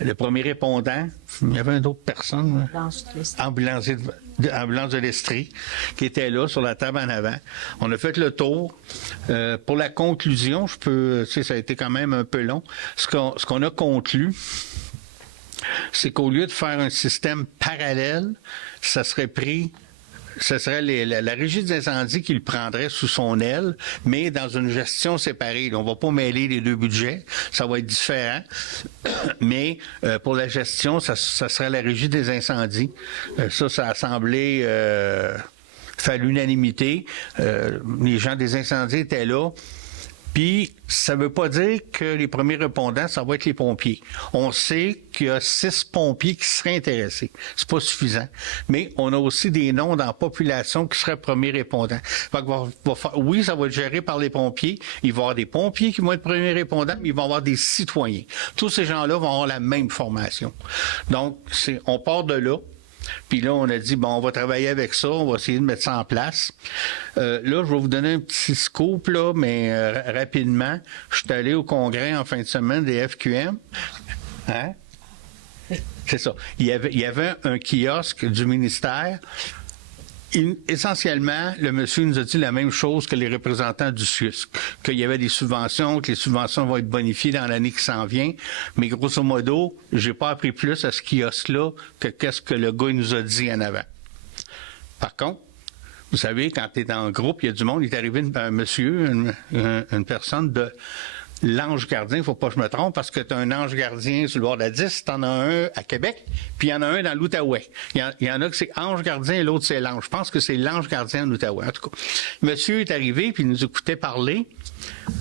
le premier répondant. Il y avait une autre personne. Ambulance de l'Estrie, qui était là sur la table en avant. On a fait le tour. Pour la conclusion, ça a été quand même un peu long. Ce qu'on a conclu, c'est qu'au lieu de faire un système parallèle, ça serait la régie des incendies qui le prendrait sous son aile, mais dans une gestion séparée. On ne va pas mêler les deux budgets, ça va être différent. Mais pour la gestion, ça serait la régie des incendies. Ça a semblé faire l'unanimité. Les gens des incendies étaient là. Puis, ça ne veut pas dire que les premiers répondants, ça va être les pompiers. On sait qu'il y a 6 pompiers qui seraient intéressés. C'est pas suffisant. Mais on a aussi des noms dans la population qui seraient premiers répondants. Fait que oui, ça va être géré par les pompiers. Il va y avoir des pompiers qui vont être premiers répondants, mais il va y avoir des citoyens. Tous ces gens-là vont avoir la même formation. Donc, on part de là. Puis là, on a dit, bon, on va travailler avec ça, on va essayer de mettre ça en place. Là, je vais vous donner un petit scoop, là, mais rapidement. Je suis allé au congrès en fin de semaine des FQM. Hein? C'est ça. Il y avait un kiosque du ministère. Essentiellement, le monsieur nous a dit la même chose que les représentants du CIUSC, qu'il y avait des subventions, que les subventions vont être bonifiées dans l'année qui s'en vient. Mais grosso modo, j'ai pas appris plus à ce kiosque-là que qu'est-ce que le gars nous a dit en avant. Par contre, vous savez, quand tu es dans le groupe, il y a du monde, il est arrivé un monsieur, une personne de l'Ange Gardien, il ne faut pas que je me trompe, parce que tu as un Ange Gardien sur le bord de la 10, tu en as un à Québec, puis il y en a un dans l'Outaouais. Il y en a que c'est Ange Gardien et l'autre c'est l'Ange. Je pense que c'est l'Ange Gardien en Outaouais, en tout cas. Monsieur est arrivé, puis il nous écoutait parler.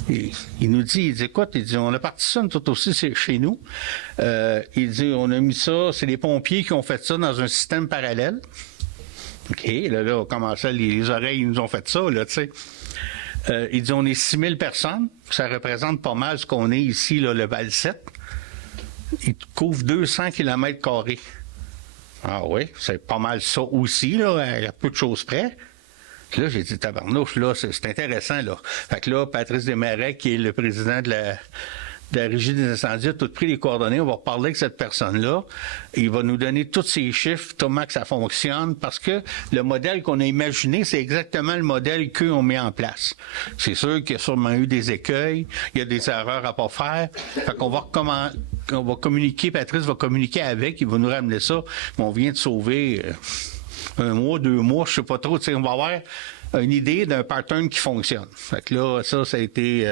Et il nous dit, écoute, on a parti ça, nous aussi, c'est chez nous. Il dit, on a mis ça, c'est les pompiers qui ont fait ça dans un système parallèle. OK, là, on commençait, les oreilles, ils nous ont fait ça, là, tu sais. Il dit, on est 6000 personnes. Ça représente pas mal ce qu'on est ici, là, le Val-7. Il couvre 200 km². Ah oui, c'est pas mal ça aussi, là, à peu de choses près. Puis là, j'ai dit, tabarnouche, là, c'est intéressant, là. Fait que là, Patrice Desmarais, qui est le président de la Régie des incendies, a tout pris les coordonnées. On va reparler avec cette personne-là. Il va nous donner tous ces chiffres, comment que ça fonctionne, parce que le modèle qu'on a imaginé, c'est exactement le modèle qu'eux ont mis en place. C'est sûr qu'il y a sûrement eu des écueils, il y a des erreurs à pas faire. Fait qu'on va communiquer, Patrice va communiquer avec, il va nous ramener ça. Mais on vient de sauver 1 mois, 2 mois, je sais pas trop. On va avoir une idée d'un pattern qui fonctionne. Fait que là, ça a été...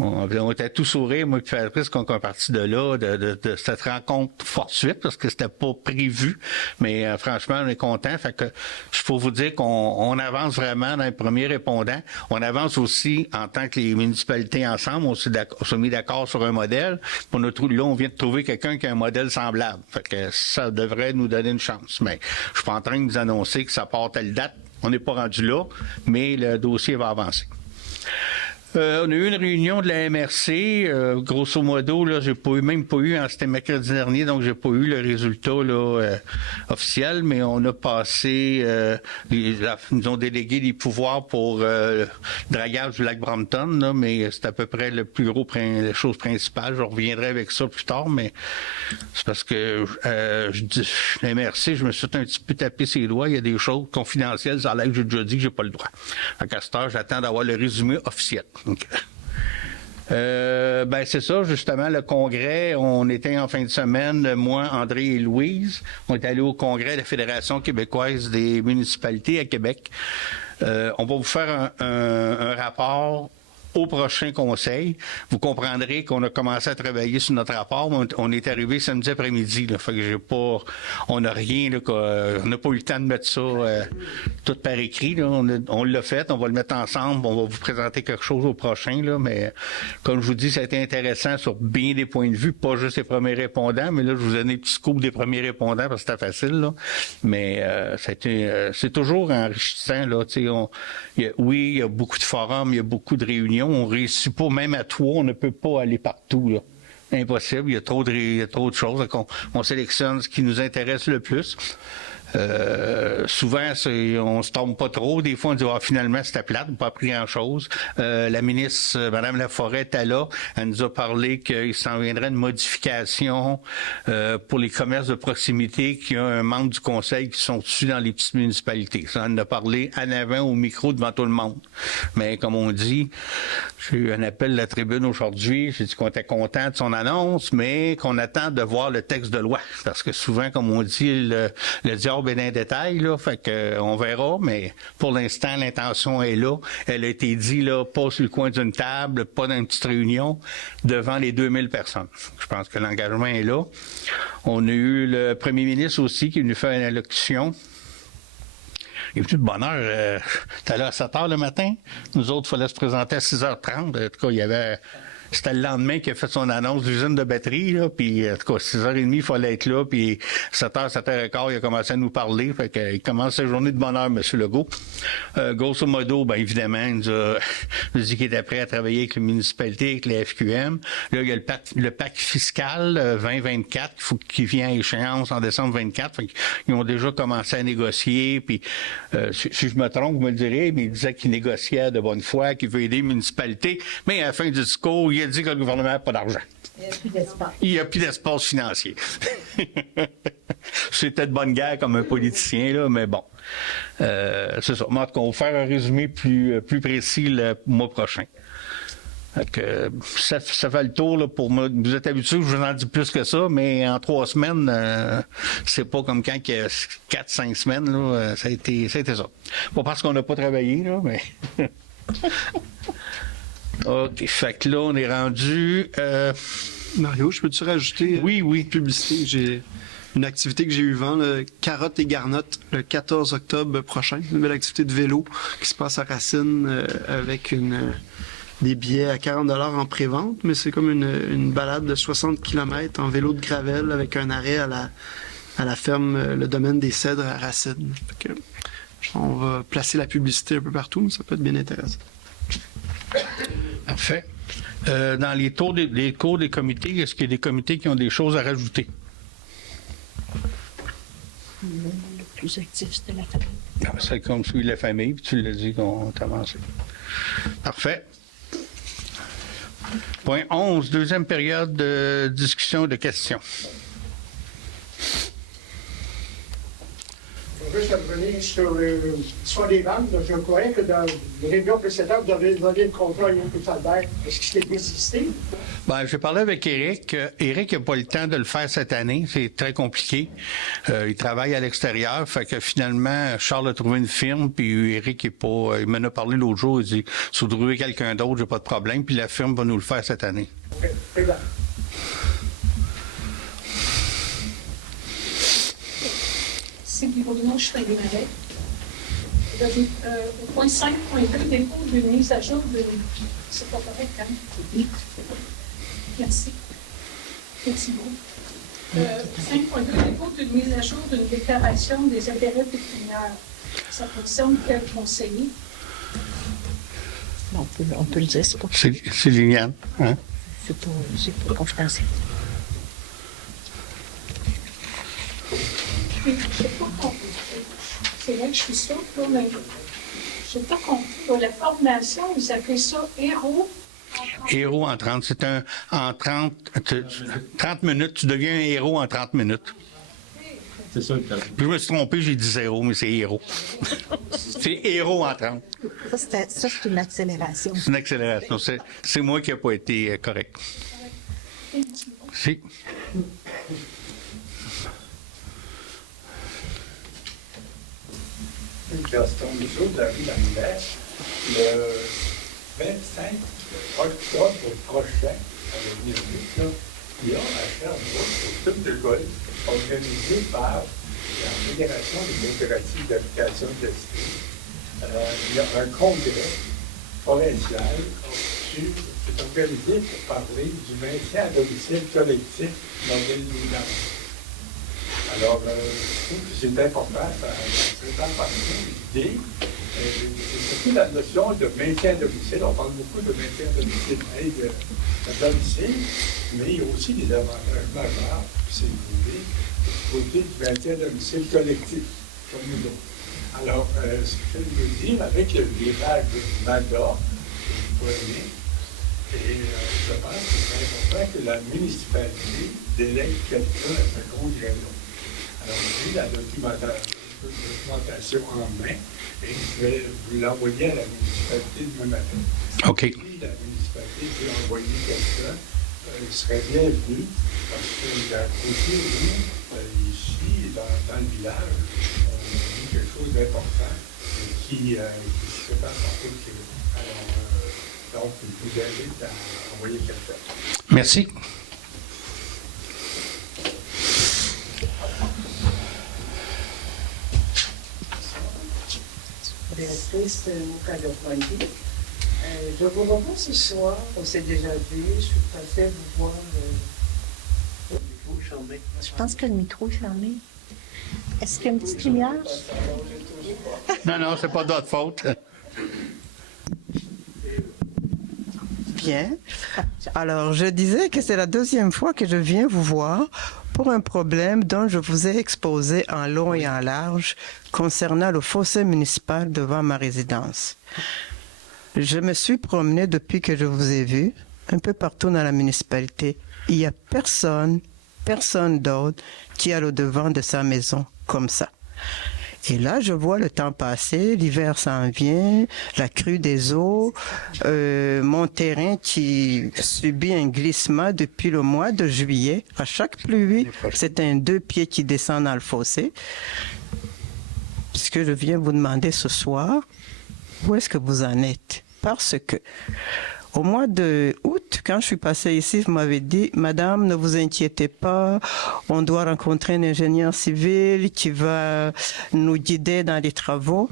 On était tout sourire, moi et Patrice, qu'on est parti de là, de cette rencontre fortuite, parce que c'était pas prévu. Mais franchement, on est content. Fait que je peux vous dire qu'on avance vraiment dans les premiers répondants. On avance aussi en tant que les municipalités ensemble. On s'est mis d'accord sur un modèle. Là, on vient de trouver quelqu'un qui a un modèle semblable. Fait que ça devrait nous donner une chance. Mais je suis pas en train de vous annoncer que ça part telle date. On n'est pas rendu là, mais le dossier va avancer. On a eu une réunion de la MRC. Grosso modo, là, même pas eu, c'était mercredi dernier, donc j'ai pas eu le résultat là, officiel, mais on a passé, ils nous ont délégué des pouvoirs pour le dragage du lac Brampton, là, mais c'est à peu près le plus gros, la chose principale. Je reviendrai avec ça plus tard, mais c'est parce que la MRC, je me suis un petit peu tapé ses doigts. Il y a des choses confidentielles, ça a l'air que j'ai déjà dit que j'ai pas le droit. À cette heure, j'attends d'avoir le résumé officiel. Okay. C'est ça, justement, le congrès, on était en fin de semaine, moi, André et Louise, on est allés au congrès de la Fédération québécoise des municipalités à Québec. On va vous faire un rapport au prochain conseil. Vous comprendrez qu'on a commencé à travailler sur notre rapport. On est arrivé samedi après-midi. Là, fait que on n'a rien. Là, on n'a pas eu le temps de mettre ça tout par écrit. Là. On l'a fait. On va le mettre ensemble. On va vous présenter quelque chose au prochain. Là, mais comme je vous dis, ça a été intéressant sur bien des points de vue, pas juste les premiers répondants. Mais là, je vous donne des petits scoops des premiers répondants parce que c'était facile. Là. Mais c'est toujours enrichissant. Là. Il y a beaucoup de forums, il y a beaucoup de réunions. On ne réussit pas, même à trois, on ne peut pas aller partout. Là. Impossible, il y a trop de choses. On sélectionne ce qui nous intéresse le plus. Souvent, on se tombe pas trop. Des fois, on dit finalement, c'était plate, on n'a pas appris grand-chose. La ministre, Mme Laforêt, était là. Elle nous a parlé qu'il s'en viendrait une modification pour les commerces de proximité qui ont un membre du conseil qui sont dessus dans les petites municipalités. Ça, on en a parlé en avant au micro devant tout le monde. Mais comme on dit, j'ai eu un appel de la tribune aujourd'hui. J'ai dit qu'on était content de son annonce, mais qu'on attend de voir le texte de loi. Parce que souvent, comme on dit, le diable est dans les détails, là, fait que on verra, mais pour l'instant, l'intention est là. Elle a été dit, là, pas sur le coin d'une table, pas dans une petite réunion, devant les 2000 personnes. Je pense que l'engagement est là. On a eu le premier ministre aussi qui est venu faire une allocution. Il est venu de bonne heure. T'es là à 7 h le matin. Nous autres, il fallait se présenter à 6h30. En tout cas, il y avait... C'était le lendemain qu'il a fait son annonce d'usine de batterie, là, puis en tout cas, 6h30, il fallait être là, puis 7h, 7h15, il a commencé à nous parler, fait qu'il commence sa journée de bonne heure, M. Legault. Grosso modo, évidemment, il nous a dit qu'il était prêt à travailler avec les municipalités, avec les FQM. Là, il y a le pacte fiscal 2024 qui vient à échéance en décembre 24, fait qu'ils ont déjà commencé à négocier, puis si je me trompe, vous me le direz, mais il disait qu'il négociait de bonne foi, qu'il veut aider les municipalités, mais à la fin du discours, il a dit que le gouvernement n'a pas d'argent. Il n'y a plus d'espace. Il n'y a plus d'espace financier. C'était de bonne guerre comme un politicien, là, mais bon. C'est ça. Mais en tout cas, on va faire un résumé plus précis le mois prochain. Ça fait le tour là, pour moi. Vous êtes habitués, je vous en dis plus que ça, mais en 3 semaines, c'est pas comme quand il y a 4-5 semaines, là, ça a été ça. Pas parce qu'on n'a pas travaillé, là, mais... OK, fait que là, on est rendu... Mario, je peux-tu rajouter oui. Publicité? J'ai une activité que j'ai eu vent, Carottes et Garnottes, le 14 octobre prochain. Une nouvelle activité de vélo qui se passe à Racine avec des billets à 40 $ en pré-vente, mais c'est comme une balade de 60 km en vélo de gravel avec un arrêt à la ferme Le Domaine des Cèdres à Racine. Fait que, on va placer la publicité un peu partout, mais ça peut être bien intéressant. Parfait. Dans les cours des comités, est-ce qu'il y a des comités qui ont des choses à rajouter? Le plus actif, c'était la famille. C'est comme celui de la famille, puis tu l'as dit qu'on a avancé. Parfait. Point 11, deuxième période de discussion et de questions. Juste revenir sur les ventes, je croyais que dans les réunions précédentes, vous avez donné le contrat à Yann Albert. Est-ce qu'il s'est désisté? J'ai parlé avec Éric. Éric n'a pas le temps de le faire cette année. C'est très compliqué. Il travaille à l'extérieur. Fait que finalement, Charles a trouvé une firme, puis Éric est pas. Il m'en a parlé l'autre jour. Il dit si vous trouvez quelqu'un d'autre, j'ai pas de problème. Puis la firme va nous le faire cette année. Okay. Très bien. C'est Guillaume, je suis Marais. Au point 5.2, dépôt d'une mise à jour de... C'est pas correct, hein? Merci. Merci beaucoup. 5.2, dépôt d'une mise à jour d'une déclaration des intérêts pécuniaires. Ça concerne quel conseiller? On peut le dire, c'est pas, C'est Liliane. Hein? c'est pas confidentiel. Puis, je n'ai pas compris. C'est là que je suis sûre, là, mais je n'ai pas compris. Pour la formation, vous appelez ça héros. Héros en 30. C'est en 30 minutes. Tu deviens un héros en 30 minutes. C'est ça le terme. Puis je me suis trompé, j'ai dit 0, mais c'est héros. C'est héros en 30. Ça, c'est une accélération. C'est une accélération. C'est moi qui n'ai pas été correct. Si. Gaston Michaud de la rue d'Anvers, le 25 octobre prochain, à venir vite, là, il y a à Sherbrooke, au club de golf, organisé par la Fédération des coopératives d'application de il y a un congrès provincial qui est organisé pour parler du maintien à domicile collectif Nobel-Milan. Alors, je trouve que c'est important, ça présente partie l'idée. C'est surtout la notion de maintien à domicile. On parle beaucoup de maintien à domicile, aide à domicile, mais il y a aussi des avantages majeurs, si vous voulez, du côté du maintien à domicile collectif, comme nous autres. Alors, ce que je veux dire, avec le virage du MADA, vous voyez, et je pense que c'est important que la municipalité délègue quelqu'un à ce congrès-là. Alors, j'ai la documentation en main et je vais vous l'envoyer à la municipalité demain matin. OK. Si la municipalité veut envoyer quelqu'un, il serait bienvenu parce que d'un côté, nous, ici, dans le village, on vit quelque chose d'important qui se fait par tout le Québec. Alors, donc, je vous invite à envoyer quelqu'un. Merci. Béatrice Moukalopoli. Je vous revois ce soir, on s'est déjà vu, je suis passée vous voir. Je pense que le micro est fermé. Est-ce qu'il y a une petite lumière? Non, c'est pas d'autre faute. Bien. Alors, je disais que c'est la deuxième fois que je viens vous voir pour un problème dont je vous ai exposé en long et en large concernant le fossé municipal devant ma résidence. Je me suis promenée depuis que je vous ai vu un peu partout dans la municipalité. Il n'y a personne d'autre qui a le devant de sa maison comme ça. Et là, je vois le temps passer, l'hiver s'en vient, la crue des eaux, mon terrain qui subit un glissement depuis le mois de juillet. À chaque pluie, c'est un 2 pieds qui descend dans le fossé. Ce que je viens vous demander ce soir, où est-ce que vous en êtes? Parce que au mois d'août, quand je suis passée ici, vous m'avez dit, Madame, ne vous inquiétez pas, on doit rencontrer un ingénieur civil qui va nous guider dans les travaux.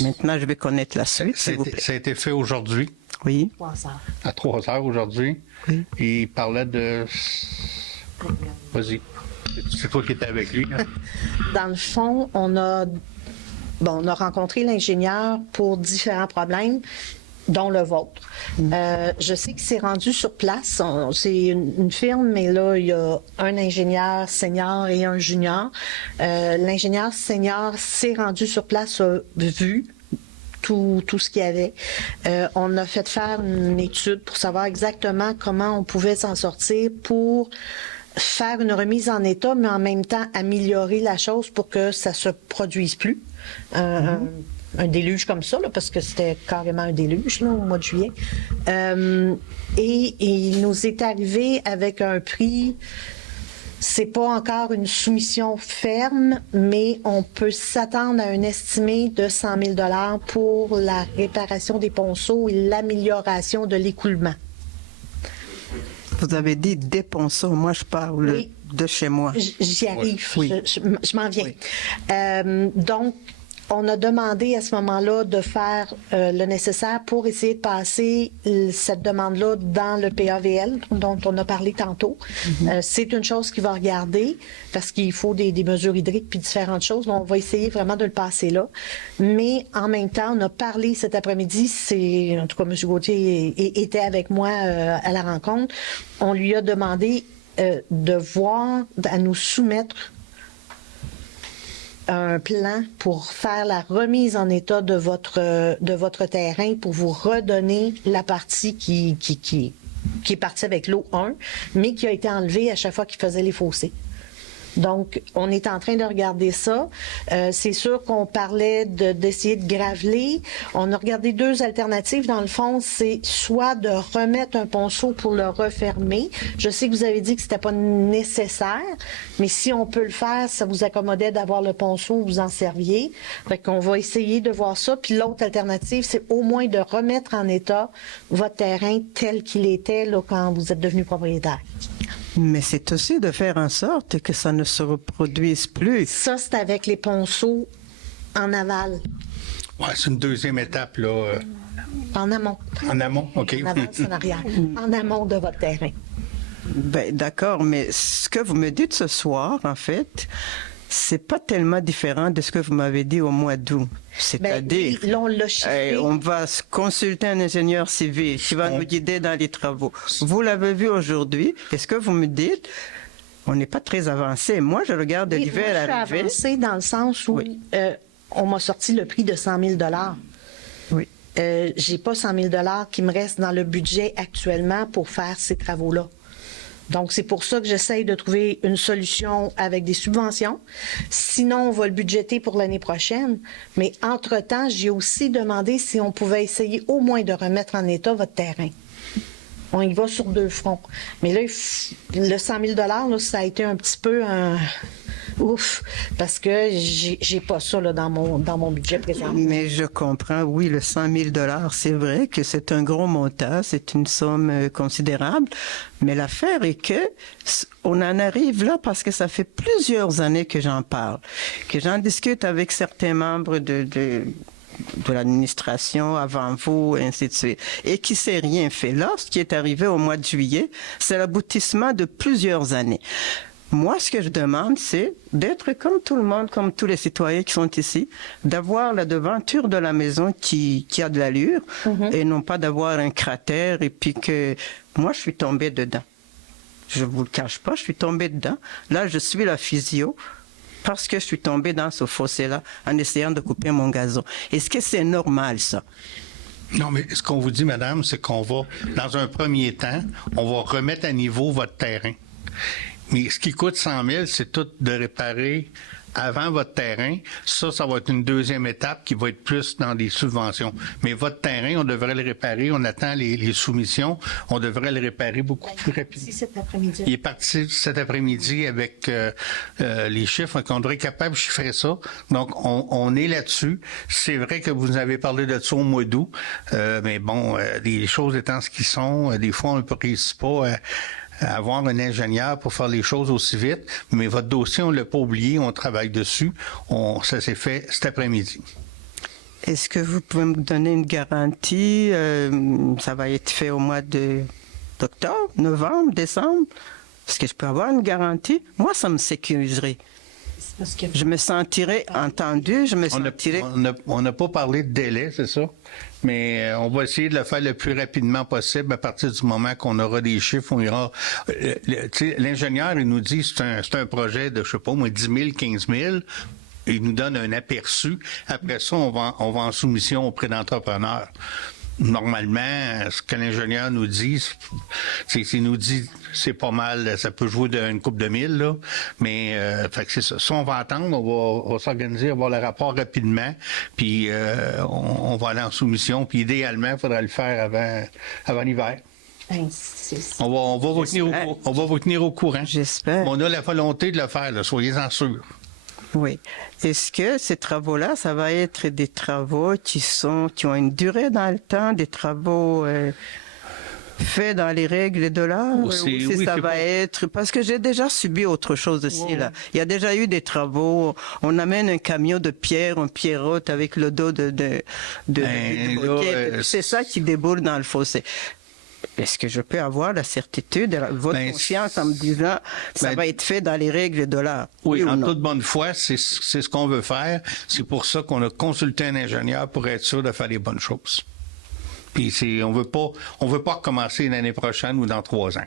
Maintenant, je vais connaître la suite, s'il vous plaît. Ça a été fait aujourd'hui. Oui. 3 heures. À 3 heures aujourd'hui. Oui. Et il parlait de... Vas-y. C'est toi qui étais avec lui. Hein? Dans le fond, on a rencontré l'ingénieur pour différents problèmes, dont le vôtre. Je sais qu'il s'est rendu sur place. C'est une firme, mais là, il y a un ingénieur senior et un junior. L'ingénieur senior s'est rendu sur place, a vu tout ce qu'il y avait. On a fait faire une étude pour savoir exactement comment on pouvait s'en sortir pour faire une remise en état, mais en même temps améliorer la chose pour que ça se produise plus. Un déluge comme ça, là, parce que c'était carrément un déluge là, au mois de juillet. Et il nous est arrivé avec un prix, c'est pas encore une soumission ferme, mais on peut s'attendre à un estimé de 100 000 $ pour la réparation des ponceaux et l'amélioration de l'écoulement. Vous avez dit des ponceaux, moi je parle de chez moi. J'y arrive, oui. je m'en viens. Oui. Donc, on a demandé à ce moment-là de faire le nécessaire pour essayer de passer cette demande-là dans le PAVL dont on a parlé tantôt. C'est une chose qu'il va regarder parce qu'il faut des mesures hydriques puis différentes choses. On va essayer vraiment de le passer là. Mais en même temps, on a parlé cet après-midi, en tout cas, M. Gauthier était avec moi à la rencontre. On lui a demandé à nous soumettre un plan pour faire la remise en état de votre terrain pour vous redonner la partie qui est partie avec l'eau 1, mais qui a été enlevée à chaque fois qu'il faisait les fossés. Donc, on est en train de regarder ça. C'est sûr qu'on parlait d'essayer de graveler. On a regardé 2 alternatives. Dans le fond, c'est soit de remettre un ponceau pour le refermer. Je sais que vous avez dit que c'était pas nécessaire, mais si on peut le faire, ça vous accommodait d'avoir le ponceau, vous en serviez. Fait qu'on va essayer de voir ça. Puis l'autre alternative, c'est au moins de remettre en état votre terrain tel qu'il était là, quand vous êtes devenu propriétaire. Mais c'est aussi de faire en sorte que ça ne se reproduise plus. Ça, c'est avec les ponceaux en aval. Oui, c'est une deuxième étape, là. En amont. En amont, OK. En aval, c'est en arrière. En amont de votre terrain. Ben, d'accord, mais ce que vous me dites ce soir, en fait, c'est pas tellement différent de ce que vous m'avez dit au mois d'août. C'est-à-dire, là, on l'a chiffré. On va consulter un ingénieur civil qui va nous guider dans les travaux. Vous l'avez vu aujourd'hui. Est-ce que vous me dites, on n'est pas très avancé. Moi, je regarde l'hiver arriver. Je suis avancé dans le sens où on m'a sorti le prix de 100 000 $. Oui. J'ai pas 100 000 $ qui me restent dans le budget actuellement pour faire ces travaux-là. Donc, c'est pour ça que j'essaye de trouver une solution avec des subventions. Sinon, on va le budgéter pour l'année prochaine. Mais entre-temps, j'ai aussi demandé si on pouvait essayer au moins de remettre en état votre terrain. On y va sur 2 fronts. Mais là, le 100 000 $, là, ça a été un petit peu un... Ouf, parce que j'ai pas ça là, dans mon budget présent. Mais je comprends, oui, le 100 000 $, c'est vrai que c'est un gros montant, c'est une somme considérable, mais l'affaire est que on en arrive là parce que ça fait plusieurs années que j'en parle, que j'en discute avec certains membres de l'administration avant vous, et ainsi de suite, et qui s'est rien fait. Là, ce qui est arrivé au mois de juillet, c'est l'aboutissement de plusieurs années. Moi, ce que je demande, c'est d'être comme tout le monde, comme tous les citoyens qui sont ici, d'avoir la devanture de la maison qui a de l'allure, et non pas d'avoir un cratère et puis que... Moi, je suis tombée dedans. Je vous le cache pas, je suis tombée dedans. Là, je suis la physio parce que je suis tombée dans ce fossé-là en essayant de couper mon gazon. Est-ce que c'est normal, ça? Non, mais ce qu'on vous dit, madame, c'est qu'on va, dans un premier temps, on va remettre à niveau votre terrain. Mais ce qui coûte 100 000, c'est tout de réparer avant votre terrain. Ça va être une deuxième étape qui va être plus dans des subventions. Mais votre terrain, on devrait le réparer. On attend les soumissions. On devrait le réparer beaucoup plus rapidement. Cet après-midi. Il est parti cet après-midi avec les chiffres. Donc, on devrait être capable de chiffrer ça. Donc, on est là-dessus. C'est vrai que vous avez parlé de ça au mois d'août. Mais bon, les choses étant ce qu'ils sont, des fois, on ne réussit pas à avoir un ingénieur pour faire les choses aussi vite, mais votre dossier, on ne l'a pas oublié, on travaille dessus. Ça s'est fait cet après-midi. Est-ce que vous pouvez me donner une garantie? Ça va être fait au mois d'octobre, novembre, décembre? Est-ce que je peux avoir une garantie? Moi, ça me sécuriserait. Je me sentirais entendu, On n'a pas parlé de délai, c'est ça? Mais on va essayer de le faire le plus rapidement possible à partir du moment qu'on aura des chiffres. On ira. L'ingénieur, il nous dit c'est un projet de, je sais pas moi, 10 000, 15 000. Il nous donne un aperçu. Après ça, on va en soumission auprès d'entrepreneurs. Normalement, ce que l'ingénieur nous dit, c'est nous dit c'est pas mal, ça peut jouer d'une couple de mille, là, mais fait que c'est ça. Ça, on va attendre, on va s'organiser, on va avoir le rapport rapidement, puis on va aller en soumission, puis idéalement, il faudrait le faire avant l'hiver. On va vous tenir au courant. J'espère. On a la volonté de le faire, là, soyez-en sûrs. Oui. Est-ce que ces travaux-là, ça va être des travaux qui ont une durée dans le temps, des travaux fait dans les règles de l'art ou si oui, ça c'est va pas- être... Parce que j'ai déjà subi autre chose aussi, là. Il y a déjà eu des travaux. On amène un camion de pierre, un pierrotte avec le dos de là, c'est ça qui déboule dans le fossé. Est-ce que je peux avoir la certitude, votre confiance en me disant ça va être fait dans les règles de l'art? Oui, ou en non? toute bonne foi, c'est ce qu'on veut faire. C'est pour ça qu'on a consulté un ingénieur pour être sûr de faire les bonnes choses. Puis on veut pas recommencer l'année prochaine ou dans 3 ans.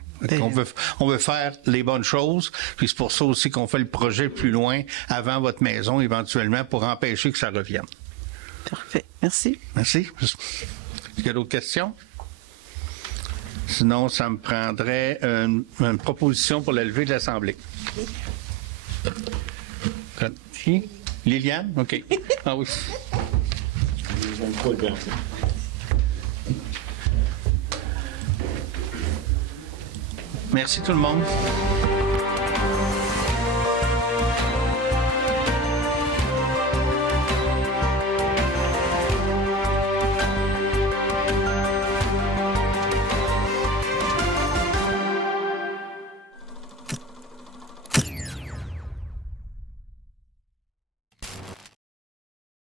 On veut faire les bonnes choses. Puis c'est pour ça aussi qu'on fait le projet plus loin avant votre maison éventuellement pour empêcher que ça revienne. Parfait. Merci. Merci. Est-ce qu'il y a d'autres questions? Sinon, ça me prendrait une proposition pour la levée de l'Assemblée. Qui? Liliane? OK. Ah oui. Merci tout le monde.